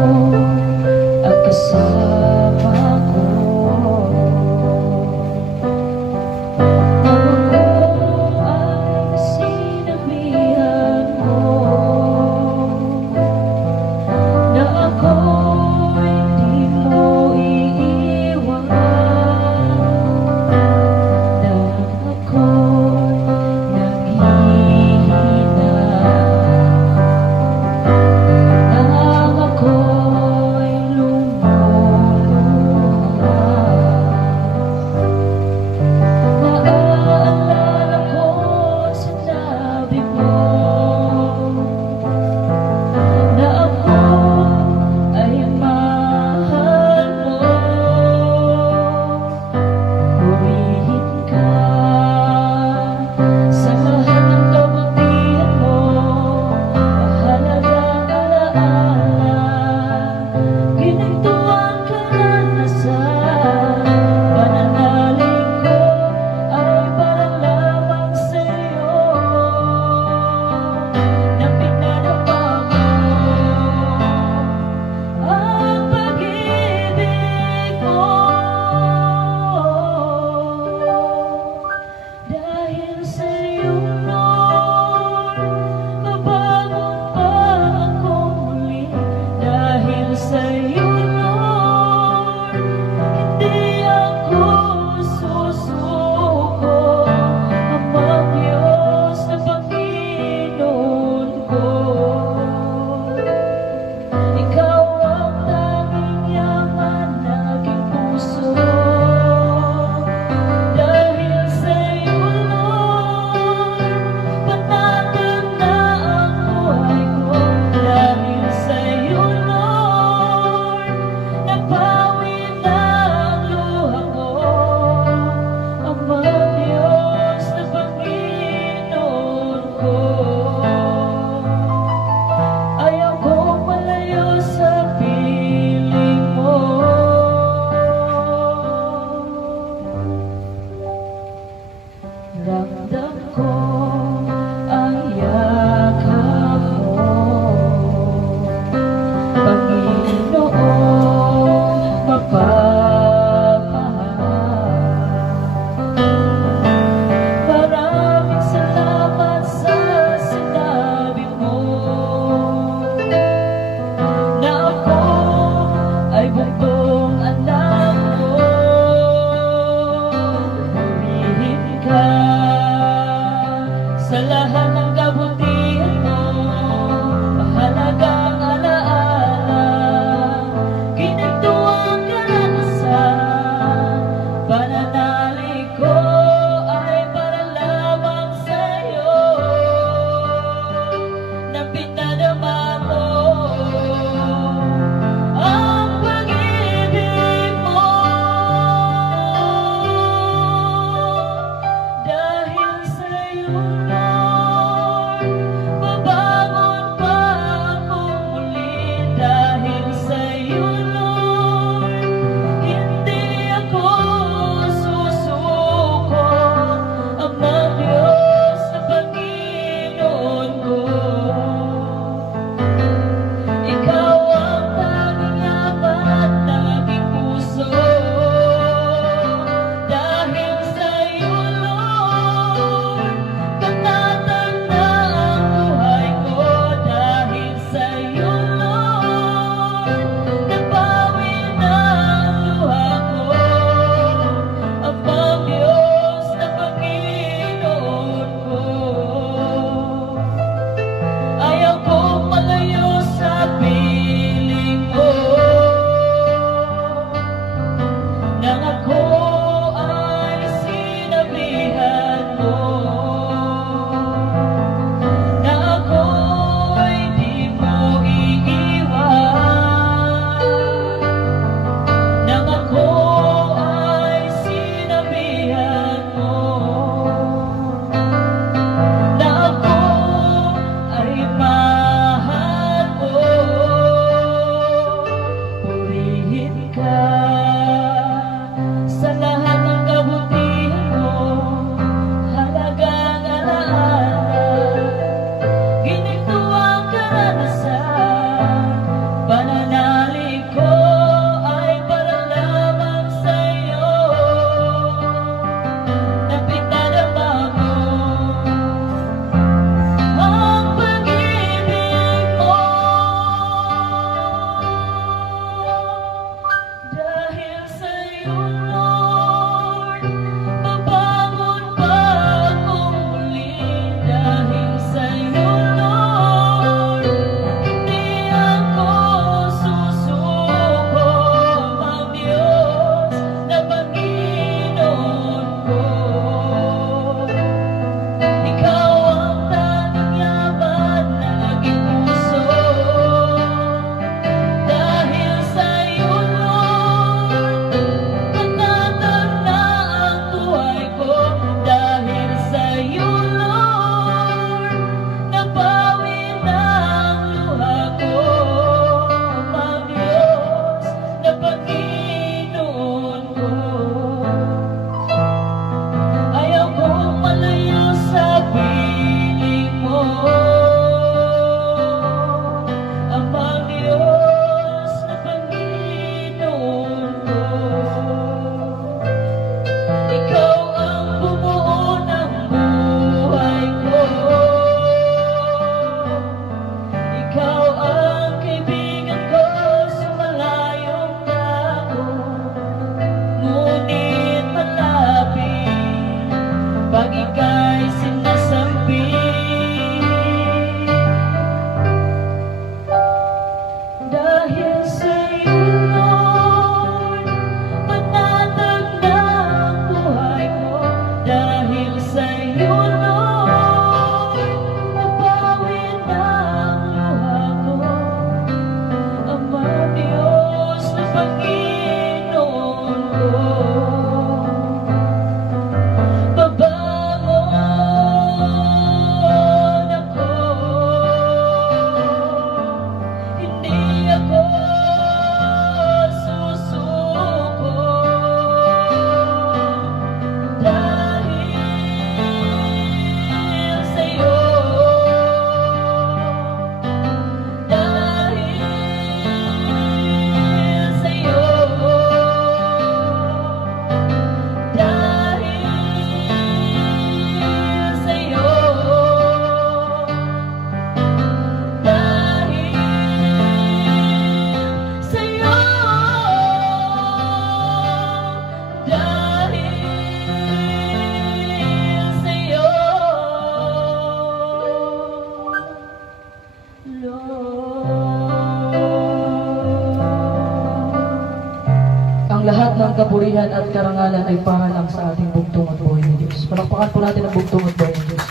at karangalan ay para lang sa ating bugtong at buhay ng Diyos. Palakpakan po natin ang bugtong at buhay ng Diyos.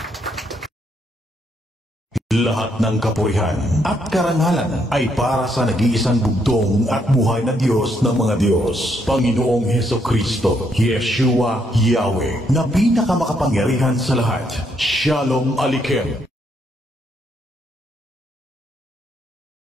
Lahat ng kapurihan at karangalan ay para sa nag-iisang bugtong at buhay na Diyos ng mga Diyos, Panginoong Hesukristo, Yeshua Yahweh, na pinakamakapangyarihan sa lahat. Shalom Aleichem.